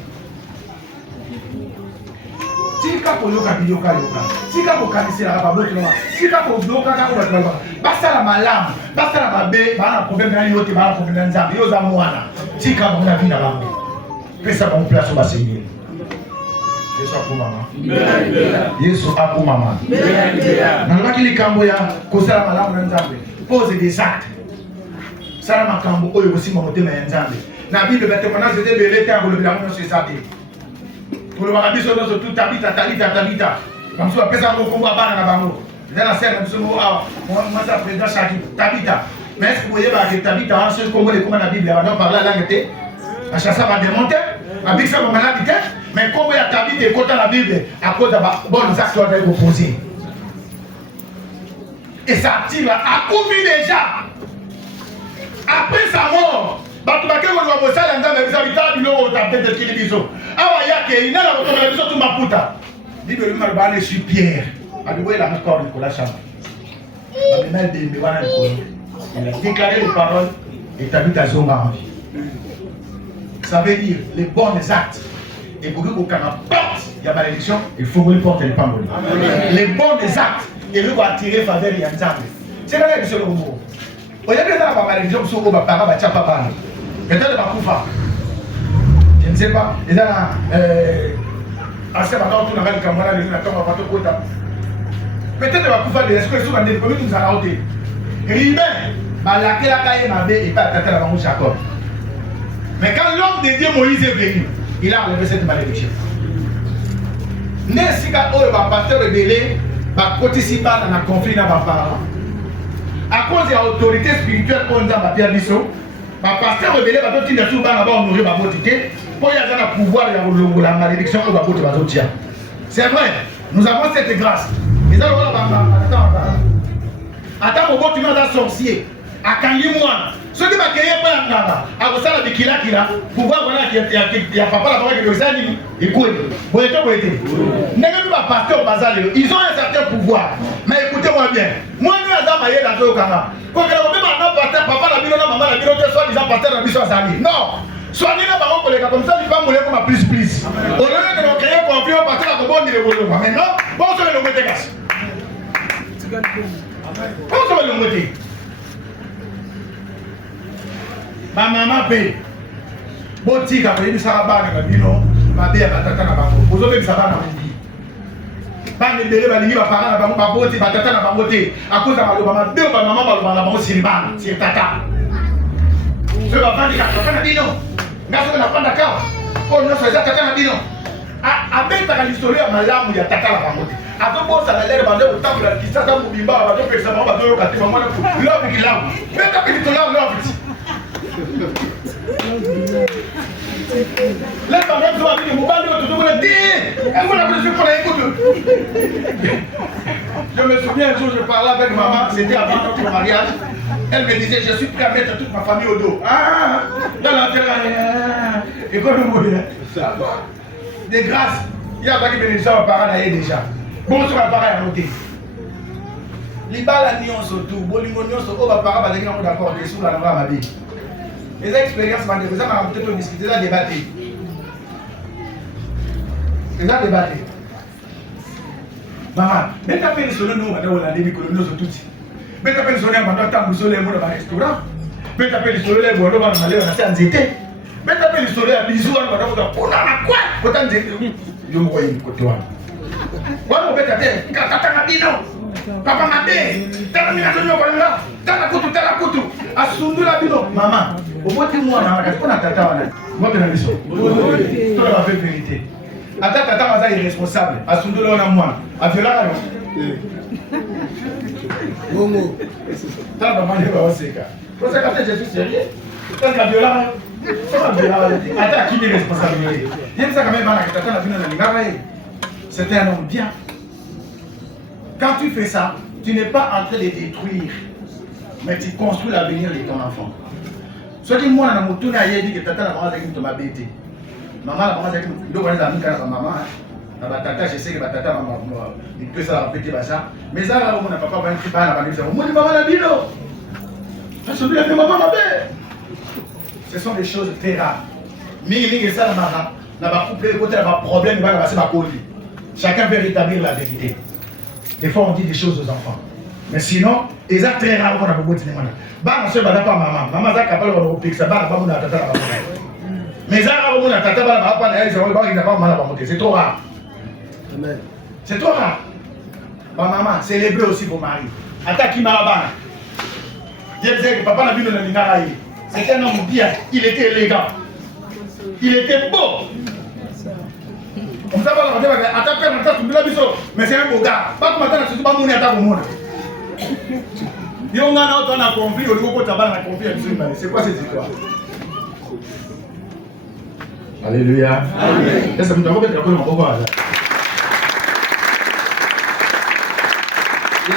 Si tu as pour yoka, yoka, si tu as pour cancer, la babo, si tu as pour yoka, basta la malame, basta la mabe, bana problème na yote, bana problème na nzambe, yo za mwana. Si tu as pour la vie na bango, fais ça pour place au bassin. Yesu apu mama. Yesu apu mama. Nalobaki likambo ya kosala malamu na Nzambe. Pose des actes. Sala makambo oyo kosimba motema ya Nzambe. Na Bible batemoignage eza ebele te ya kolobela ngo nyonso eza te. Kolobaka biso nyonso tu tabita. Bamosusu bapesa yango kombo ya bana na bango. Eza na sere na biso ngo awa mwasi ya président Chaki Tabita. Mais est-ce que vous boyebaka ke Tabita wana soki kombo lekoma na Bible abanda parler la langue te. Bachassa bademonte. Babikisa bamaladi te. Mais comme il y a Tabitha et côté la Bible, à cause de bonnes actions à opposer. Et ça tire à couper déjà. Après sa mort, Batubake va voir ça, l'endroit mais vous habitez du lot, t'as peut-être qu'il est biso. Ah ouais, il y a la biso tout ma puta. Bible lui m'a balé sur Pierre. A lui la encore Nicolas Chamba. Il a déclaré les paroles et Tabitha Zonga en vie. Ça veut dire les bons actes. Et pour que vous porte, il y a malédiction, il faut que vous portez les pangolins. Les bons des actes, et vous attirer faveur et Nzambe. C'est là que c'est le mot. Vous avez la malédiction sur vos parents, peut-être pas Koufa. Je ne sais pas. Et là, assez maintenant, tout le monde a peut-être pas Koufa de l'esprit sur un des premiers nous a raté. Ribé, la caille m'a bé et pas attaqué la banque Jacob. Mais quand l'homme de Dieu Moïse est venu, il a enlevé cette malédiction. Nesika oyo ba pasteur rebelle ba participa dans un conflit na ba parents. À cause de l'autorité spirituelle qu'on a ba biso, pasteur rebelle va tout dire sur bana ba honorer ba beauté pour y avoir le pouvoir de la malédiction au ba beauté ba zotia. C'est vrai, nous avons cette grâce. Mais ça va attends au bout tu m'as sorcier à kangi moi. Ce qui va créer pas ngaba, à ça la bikila kila, pouvoir voilà qu'il y a papa la parole que les amis écoute. Boyeto. N'est-ce pas pasteur bazal, ils ont un certain pouvoir. Mais écoutez-moi bien. Moi nous Adam aye la zo kanga. Quand on veut maintenant pasteur papa la bino maman la bino soit disant pasteur la biso azali. Non. Soignez les parents collègues comme ça, il va mourir comme plus. Au lieu de nous créer confiance pasteur la bon dire le maintenant, bon ça le mettre casse. Bon ça le mettre. Ma maman paye. Boti ka paye bisaka bana ka bino, ma be ka tata na bango. Ozo be bisaka na mbi. Bana bele ba lingi ba parents na bango ba boti ba tata na bango te. A cause ba loba ma be ba maman ba loba na bango simbana, si tata. Je ba bandi ka tata na bino. Ngaso na panda ka. Ko no sa tata na bino. A be ta ka l'histoire ya malamu ya tata na bango te. A to bo sa la lere ba de utambu la kisasa mu bimba ba to pesa ba do yo ka te ba mwana ku. Love ki lamu. Be ta ki to love. Les parents sont venus, vous parlez de tout le dire. Et vous l'avez vu pour l'écoute. Je me souviens un jour, je parlais avec maman, c'était avant notre mariage. Elle me disait, je suis prêt à mettre toute ma famille au dos. Ah, dans l'intérieur. Et quand vous voulez, des grâces, il y a pas qui bénéficie aux parents d'ailleurs déjà. Bon, sur la parole à noter. Libala nion surtout, bolingo nion surtout, oh, parents, bah, d'accord, des sous la langue à ma vie. Les expériences, vous avez peut-être discuté, là, débatté. Vous avez débatté. Maman, mais tu as fait le soleil, nous, on a des micro-nous sur tout. Mais tu as fait le soleil, on a tant de soleil, on a un restaurant. Mais tu as fait le soleil, on a aller, on a un zété. Mais tu as fait le soleil, à bisous, on a quoi? Autant de zété. Je me voyais côté toi. Voilà, on peut t'attendre. Papa m'a dit, t'as mis la zone au là, t'as la coutu, à Sundu la bino. Maman, au moins de moi, on a tata, moi, je suis tout la vérité. Attends, tata, est irresponsable. À Sundu là, on a moi. À Viola, Bongo. t'as pas mal de Baoseka. Pour ça, je suis sérieux. T'as la Viola, attends, qui est responsabilité? Il y a ça quand même, tata, la bino, c'était un homme bien. Quand tu fais ça, tu n'es pas en train de détruire, mais tu construis l'avenir de ton enfant. Ce qui moi, dans mon tour, il dit que tata la maman avec ma bébé. Maman la maman avec deux bonnes amis quand maman, tata, je sais que ma tata maman, il peut ça répéter ça. Mais ça là, on n'a pas un petit peu à la maman. Moi, maman la bino. Je suis bien maman ma bébé. Ce sont des choses très rares. Mais ça la maman, n'a pas coupé le côté, n'a pas problème, il va passer ma colle. Chacun veut rétablir la vérité. Des fois, on dit des choses aux enfants. Mais sinon, ils sont très rares qu'on a beaucoup de cinéma. Bah, on se bat pas maman. Maman, ça capable de repiquer ça. Bah, pas mon tata là. Mais ça, mon tata là, pas d'ailleurs, ils n'ont pas mal à monter. C'est trop rare. Amen. C'est trop rare. Ma maman, célébrez aussi vos maris. Attaque qui m'a rabat. Je disais que papa n'a vu le Ningaraï. C'est un homme bien. Il était élégant. Il était beau. On ça va la attaquer dans ta tumba biso mais c'est un beau gars pas comme attendre surtout pas mon attaque au monde yo on a conflit au niveau de la conflit c'est quoi cette histoire? Alléluia. Amen. Est-ce que nous avons quelque chose à voir là?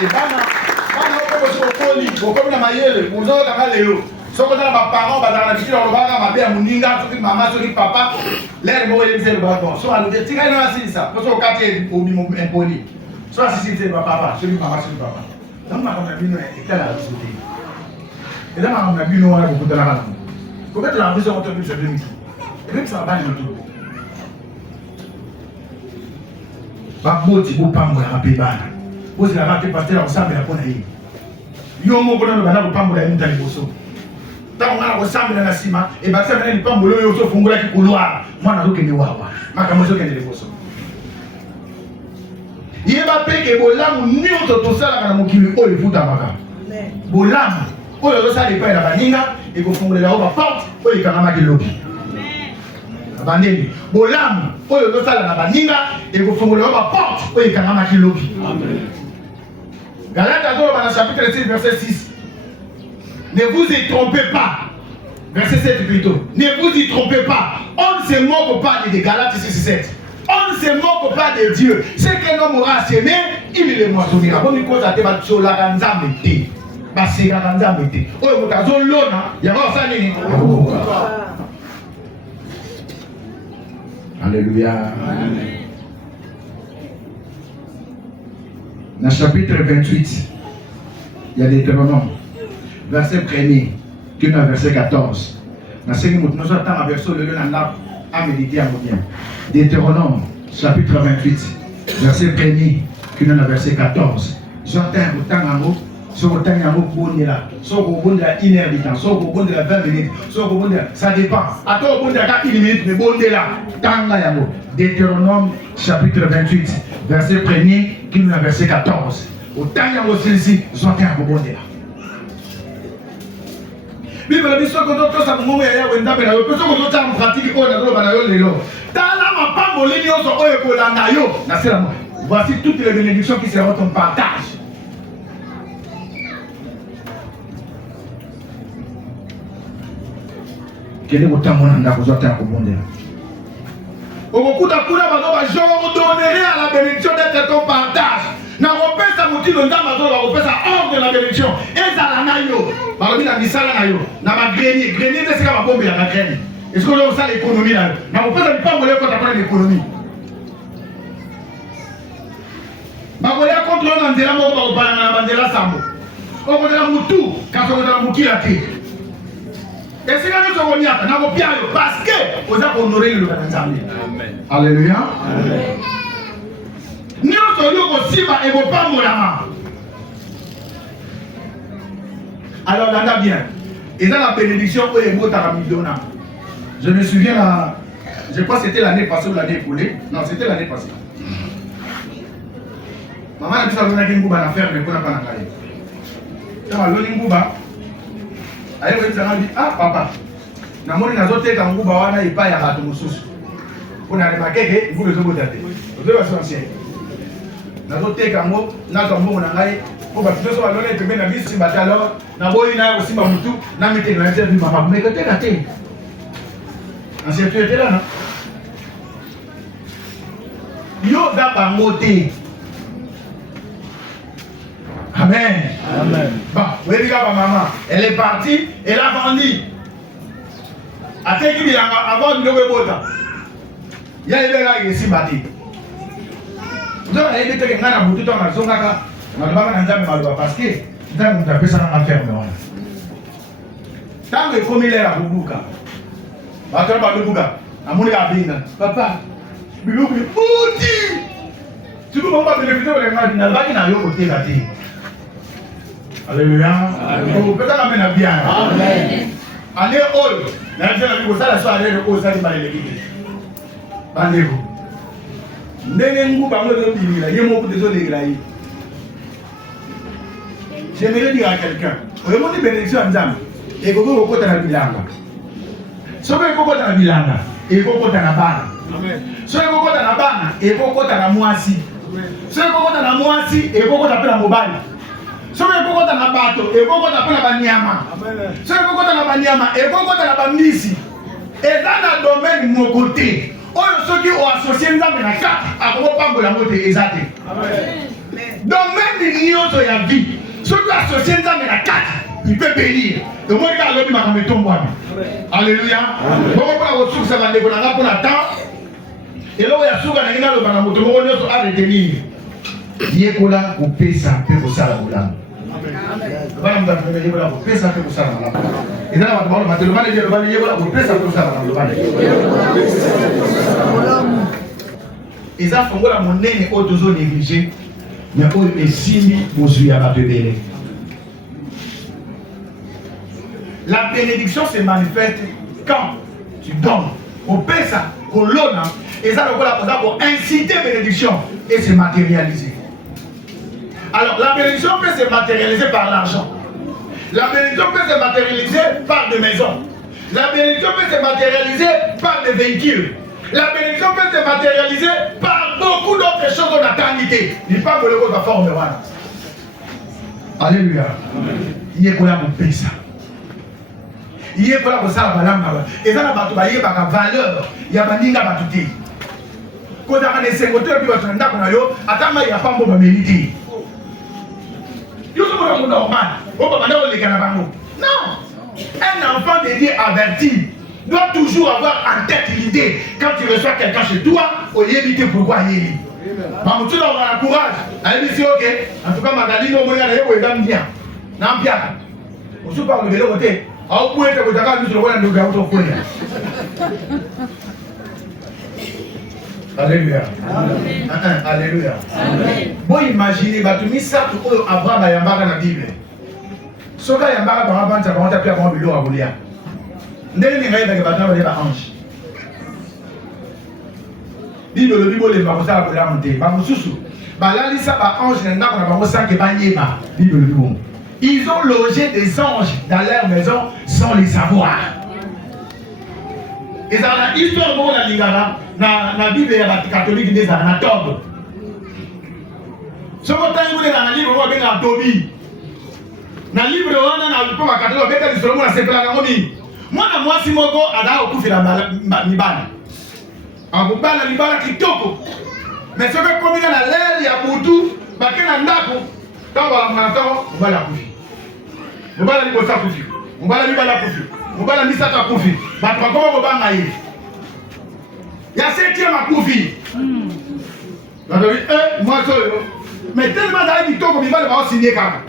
Et bana au na mayele muzo kanga lelo soko na ba parents ba na bikira lo ba ma be muninga soki mama soki papa l'air mo ele bize le ba so alo de tika na sisa so kate obi mo impoli so asisi ba papa soki mama soki papa donc ma kama bino e kala soki et là ma kama bino wana ko kutana kana ko beto na biso ko to biso demi et même ça va ni tout ba moti bo pambo ya pe bana ozi la mate pasteur ensemble ya pona yi yo mo bona bana ko pambo ya mutali boso tant on a ressemble na sima et ba ça na ni pambo yo so fungula ki couloir mwana zo kende wawa makambo zo kende boso yeba peke bolamu nyonso tosala na mokili oyo efuta maka bolamu oyo tosala epai na baninga ekofungulela o ba porte oyo ekangamaki lobi abandeli bolamu oyo tosala na baninga ekofungulela o ba porte oyo ekangamaki lobi. Galate dans le chapitre 6 verset 6. Ne vous y trompez pas. Verset 7 plutôt. Ne vous y trompez pas. On ne se moque pas de Galates 6-7. On ne se moque pas de Dieu. Ce qu'un homme aura semé, il le moissonnera. Bon, il faut que tu aies la ganzamete. C'est la ganzamete. Oh, il faut que tu aies la ganzamete. Alléluia. Dans le chapitre 28, il y a des Deutéronomes. Verset 1er, qui est dans verset 14. Dans ce nous attendons à verset le lieu à méditer à bien. Deutéronome, chapitre 28, verset 1er, qui est dans verset 14. J'entends autant en mots. Sur le temps, il y a un bon là. Sur le bon de la 1 heure du temps. Sur le bon de la 20 minutes. Sur le bon de la. Ça dépend. À toi, au bon de la 1 minute, mais bon de là. Tant là, il y a un mot. Deutéronome, chapitre 28, verset 1er, qui est dans verset 14. Autant il y a un celle-ci, j'entends un bon de là. Bible dit ce que d'autres ça moment ya wenda bena yo peso ko d'autres en pratique ko na lo bana yo lelo tala mapambo lini yo so oyo ko langa yo na sela voici toutes les bénédictions qui seront ton partage. Quel est votre temps à vous attendre au monde? Au beaucoup d'akura bazo ba j'ordonnerai à la bénédiction d'être ton partage. Na repesa mutino ndama zo ba repesa hors de la bénédiction. Ezala na yo. Balobi na misala na yo. Na ba grenier, grenier c'est ka ba bombe ya grenier. Est-ce que on ça l'économie là? Na repesa pas voler contre la l'économie. Ba voler contre na nzela mo ba kopana na bandela sambo. O ko na mutu, ka ko na mukila te. Et c'est quand nous sommes venus parce que vous avez honoré le Amen. Alléluia. Nous sommes aussi et vos pas moulama. Alors, on a bien. Et dans la bénédiction, je me souviens, je crois que c'était l'année passée ou l'année écoulée. Non, c'était l'année passée. Maman a dit que ça une affaire, mais qu'on n'a pas d'affaire. Aye dit ah papa namoni nazoteka nguba wana epai ya bato mosusu mpona remakeke mvula ezobota te ozoba ancien nazoteka ngo nazwa mbongo na ngai mpo bato nyonso balona epembe na bisimba te alors naboyi na kosimba motu na miteka na nzela mama mekoteka te ancien tu ete lana yo oza bango te. Amen. Amen. Bon, vous voyez, maman, elle est partie, elle a vendu. Après qu'il y a avant de nous boire, il y a des gens qui sont battus. Vous avez dit que nous avons tout le temps dans la zone, nous avons pas parce que nous avons fait ça en ferme. Tant que comme il est à Boubouka, papa, tu ne peux pas bénéficier de la vie. Alléluia. Vous pouvez la bien. Amen. Allez, all. La soirée, au sein de la Lévite. Bandez-vous. N'ayez-vous pas de dire, il y a beaucoup de choses. J'aimerais dire à quelqu'un, vous avez une bénédiction en Zam, et vous avez un côté dans la bilanga. Si vous avez un côté dans la bilanga, et vous avez un côté dans la banne. Si vous avez un côté dans la banne, et vous avez un côté dans la moissi. Si vous avez un côté dans la moissi, et vous avez un côté dans la mobile. Si vous avez un côté dans la bateau, et vous avez un côté dans la banyama. Si vous avez un côté dans la banyama, et vous avez un côté dans la bambisi. Et dans le domaine de mon côté, ceux qui ont associé nous avons 4 à comment pas la moto exacte. Domaine de l'union de la vie. Ceux qui ont associé nous avons 4, il peut bénir. Et moi, je vais vous mettre ton bois. Alléluia. Bon, on va ressourcer ça va décoller pour la temps. Et là, il y a souvent un gars qui va moto, on va retenir. Yekola ou pesa pe ko sala bola. Amen. Bana mba pe yekola ou pesa pe ko sala bola. Ina wa ba ma te lo bale yekola ou pesa pe ko sala bola. Isa fongola monene o tozo négligé mais o esimi mozuya ba bebele. La bénédiction se manifeste quand tu donnes au pesa au lona et ça pour inciter bénédiction et se matérialiser. Alors, la bénédiction peut se matérialiser par l'argent. La bénédiction peut se matérialiser par des maisons. La bénédiction peut se matérialiser par des véhicules. La bénédiction peut se matérialiser par beaucoup d'autres choses en éternité. Il n'y a pas de la forme de voilà. Alléluia. Il y a quoi pour ça. il est pour ça la balance. Et ça, la valeur, il y a baninga batuté. Quand on a des sécoteurs, puis on a un yo, attends, il n'y a pas de mérite. Yo, c'est normal. On va demander les canabango. Non. Un enfant de Dieu averti doit toujours avoir en tête l'idée, quand tu reçois quelqu'un chez toi, au éviter pourquoi il est. Mamoudou, on a le courage. Elle dit, ok. En tout cas, Magali, on va aller au bien. Non, bien. On se parle de l'autre côté. Au point que vous avez vu sur le de l'autre côté. Alléluia. Alléluia. Bon, imaginez, tu mets ça pour Abraham et Yambara dans la Bible. Ce que Yambara par rapport à ça, on a pu avoir un bilot à Goulia. Nous avons des anges. Bible le Bible les parents ça pour monter. Ba mususu. Ba là lisa ba ange n'a pas ba mosa ke ba nyema. Bible le Bible. Ils ont logé des anges dans leur maison sans les savoir. Et ça la histoire bon la lingara na Bible ya catholique des na tombe. Ce que tu as dans le livre on va Tobi. Na livre wana na kwa catholique beta di solomo na sepela na ngomi. Mwana mwasi moko ada okufila mibana. Akubala libala kitoko. Mais ce que comme il y a la l'air ya butu, bakena ndako, tawa mwanatawa, mbala kufi. Mbala ni bosa kufi. Mbala libala kufi. Mbala ni sata kufi. Batu bakoma bobanga hivi. Ya septième akufi. Batu moi solo. Mais tellement d'ailleurs kitoko mibala ba signer kaka.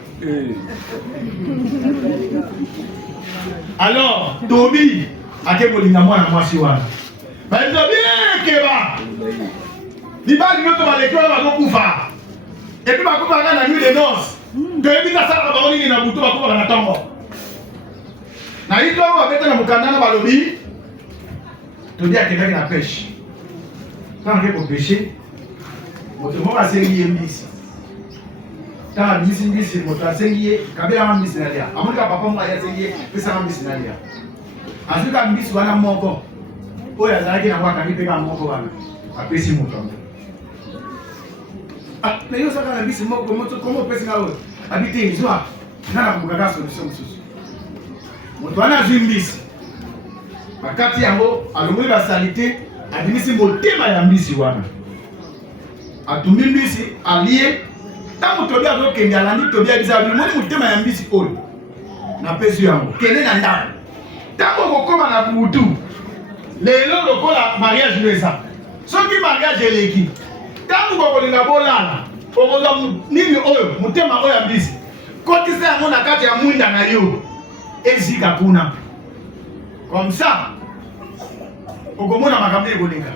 Alors, Tobi akemolinga mwana mwasi wana. Mais il bien que va. Il va lui mettre l'école à Gokufa. Et puis, Bakufa a la nuit des noces. De l'éviter ça, on va venir dans le bouton, on va attendre. Na hito on va mettre dans le canal dans le lobby. Tu dis à quelqu'un qui la pêche. Quand on est pour pêcher, on va se lier ici. Quand on dit ici, on va se lier. Quand on a mis ici, on va papa moi ya se lier, puis ça va mis ici. Ensuite, on dit on a mon corps. Oya azalaki na kwa kangi peka moko wana apesi moto mais yo saka na bisi moko moto comment pesi na oyo habite izwa na mukaka solution mususu moto wana zimbisi makati yango alongoli ba salite adimisi motema ya mbisi wana atumi mbisi alie tango tobi azokende alandi tobi abisa bimoni motema ya mbisi oyo na pesi yango kende na ndako tango kokoma na butu lelo lokola mariage leza soki mariage eleki tango bokolinga bolala okozwa nini oyo motema oyo ya mbisi kotisa yango na kati ya mwinda na yo ezika kuna comme ça okomona makambo ekolinga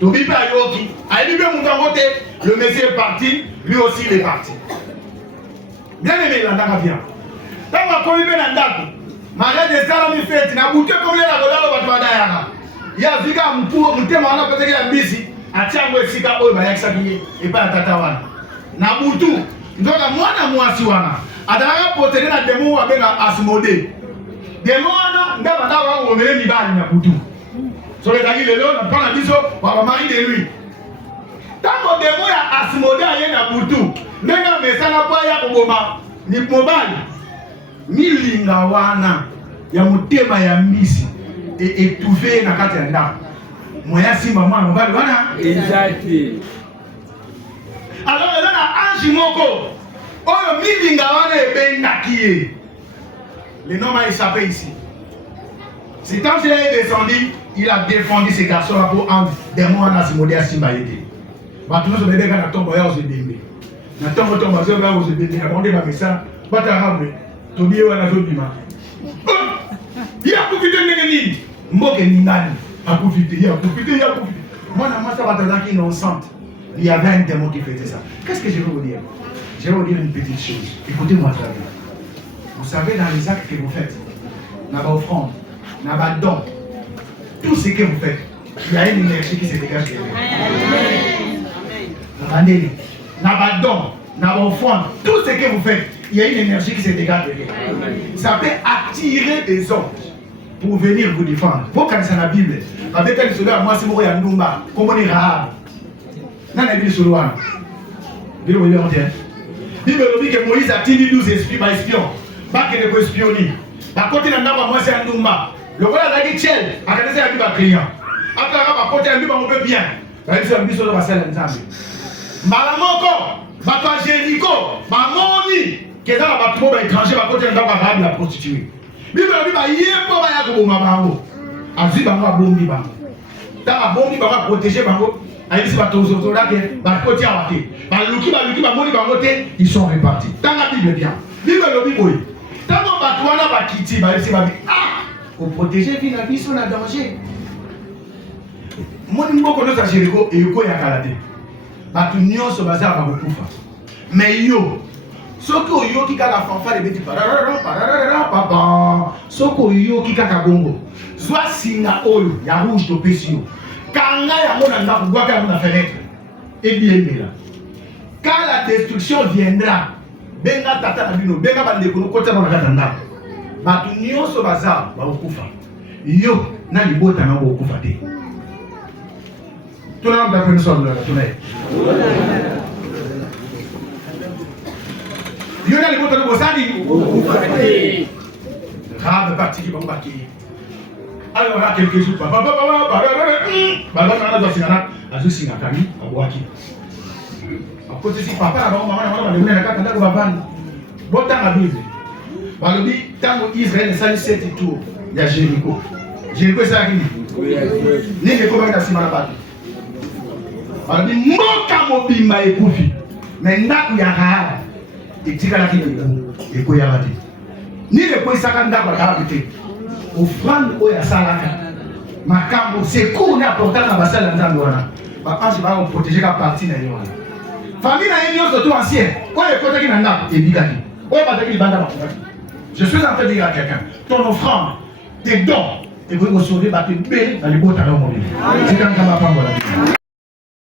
tobi mpe ayoki ayebi mpe moto yango te le monsieur est parti lui aussi il est parti bien aimé elandaka bien ntango akomi mpe na ndako mariage esalami feti na butu ekomiela kolala bato badayaka ye afika motema wana peteke ya mbisi atia yango esika oyo bayakisaki ye epai ya tata wana na butu nzoka mwana mwasi wana azalaka protege na demo oyo abenga Asmodée demo wana nde banda bakomele mibali na butu soki ezalaki lelo mpona biso babamari de lui ntango demo ya Asmodée aye na butu ndenge amesana po aya koboma ni mobali milinga wana ya motema ya mbisi étouffé na kati ya ndako moya simba mwana mobali wana exactly. Alors eza na ange moko oyo milinga wana ebendaki ye le nom a échappé ici. Cet ange est descendu, il a défendu ces garçons là pour un démon wana Asmodée asimba yete bato nyonso bebeka na ntongo ya ozebembe na ntongo ntongo azoyoka ozebembe na bango nde bamesa batarabe tobi ye wana azobima ye akufite ndenge nini mboka eningani akufite ye akufite ye akufite mwana mwasi batazalaki innocente il y avait un démon qui faisait ça. Qu'est-ce que je veux vous dire? Je vais vous dire une petite chose, écoutez-moi très bien. Vous savez dans les actes que vous faites, dans vos offrandes, dans vos dons, tout ce que vous faites, il y a une énergie qui se dégage de vous. Rendez-les. Dans vos dons, dans vos offrandes, tout ce que vous faites, il y a une énergie qui se dégage de vous. Ça peut attirer des hommes pour venir vous défendre. Vous connaissez la Bible. Avec elle, celui à moi, c'est Moria Ndumba. Comment on est Rahab. Nan a vu sur loin. Bible dit que Moïse a tenu 12 espions, pas espions. Pas que de espionner. bakoti na ndako mwasi ya ndumba lokola azalaki tiel akanisi yabi baclient atalaka bakoti yabi bango mpe bien bayebisa biso oyo basala nzambe mbala moko bato ya Jéricho bamoni keza na bato mo baétranger bakoti na ndako arabe ya prostitué bible lobi baye mpo baya koboma bango azwi bango abombi bango ntango abombi bango aprotege bango ayebisi bato ozozolake bakoti awa te baluki bamoni bango te ils sont répartis tanga bible bien bible lobi boye ntango bato wana bakiti bayebisi babi koprotege vi na biso na danger moni mboko nyonso ya Jéricho ekoyakala te bato nyonso baza bakokufa mais yo soki oyoki kaka fanfare ebeti papa soki oyoki kaka bongo zwa singa oyo ya rouge topesi yo kanga yango na ndako gwaka yango na fenêtre ebiemela quand la destruction viendra benga tata na bino benga bandeko nokota na kata ndako bato nyonso baza bakokufa yo na libota na bokufa te tuna mta kwenye swali la tunaye yo na libota na bosani bokufa te grave partie qui va marquer. Alors là, quelques jours, baba na sinana azusi na kami abwaki. Akote si papa na maman na kata ndako babana. Botanga Bible. Balobi tango Israël sali 7 tours ya Jéricho. Jéricho ça kini? Nini ko bana simana bato. Balobi mboka mobimba ekufi. Mais ndako ya Rahab etikala kini eko ya bati. Nini ko isaka ndako ya Rahab te. Offrande oyo asalaka makambo secours na portant na basala nzambe wana baange ba protéger ka partie na yo wana famille na ye nyonso to ancien oyo ekotaki na ndako ebikaki oyo bataki libanda bakokaki. Je suis en train de dire à quelqu'un ton offrande tes dons ekoki kosauve bato ebele na libota na yo mobili. C'est quand même pas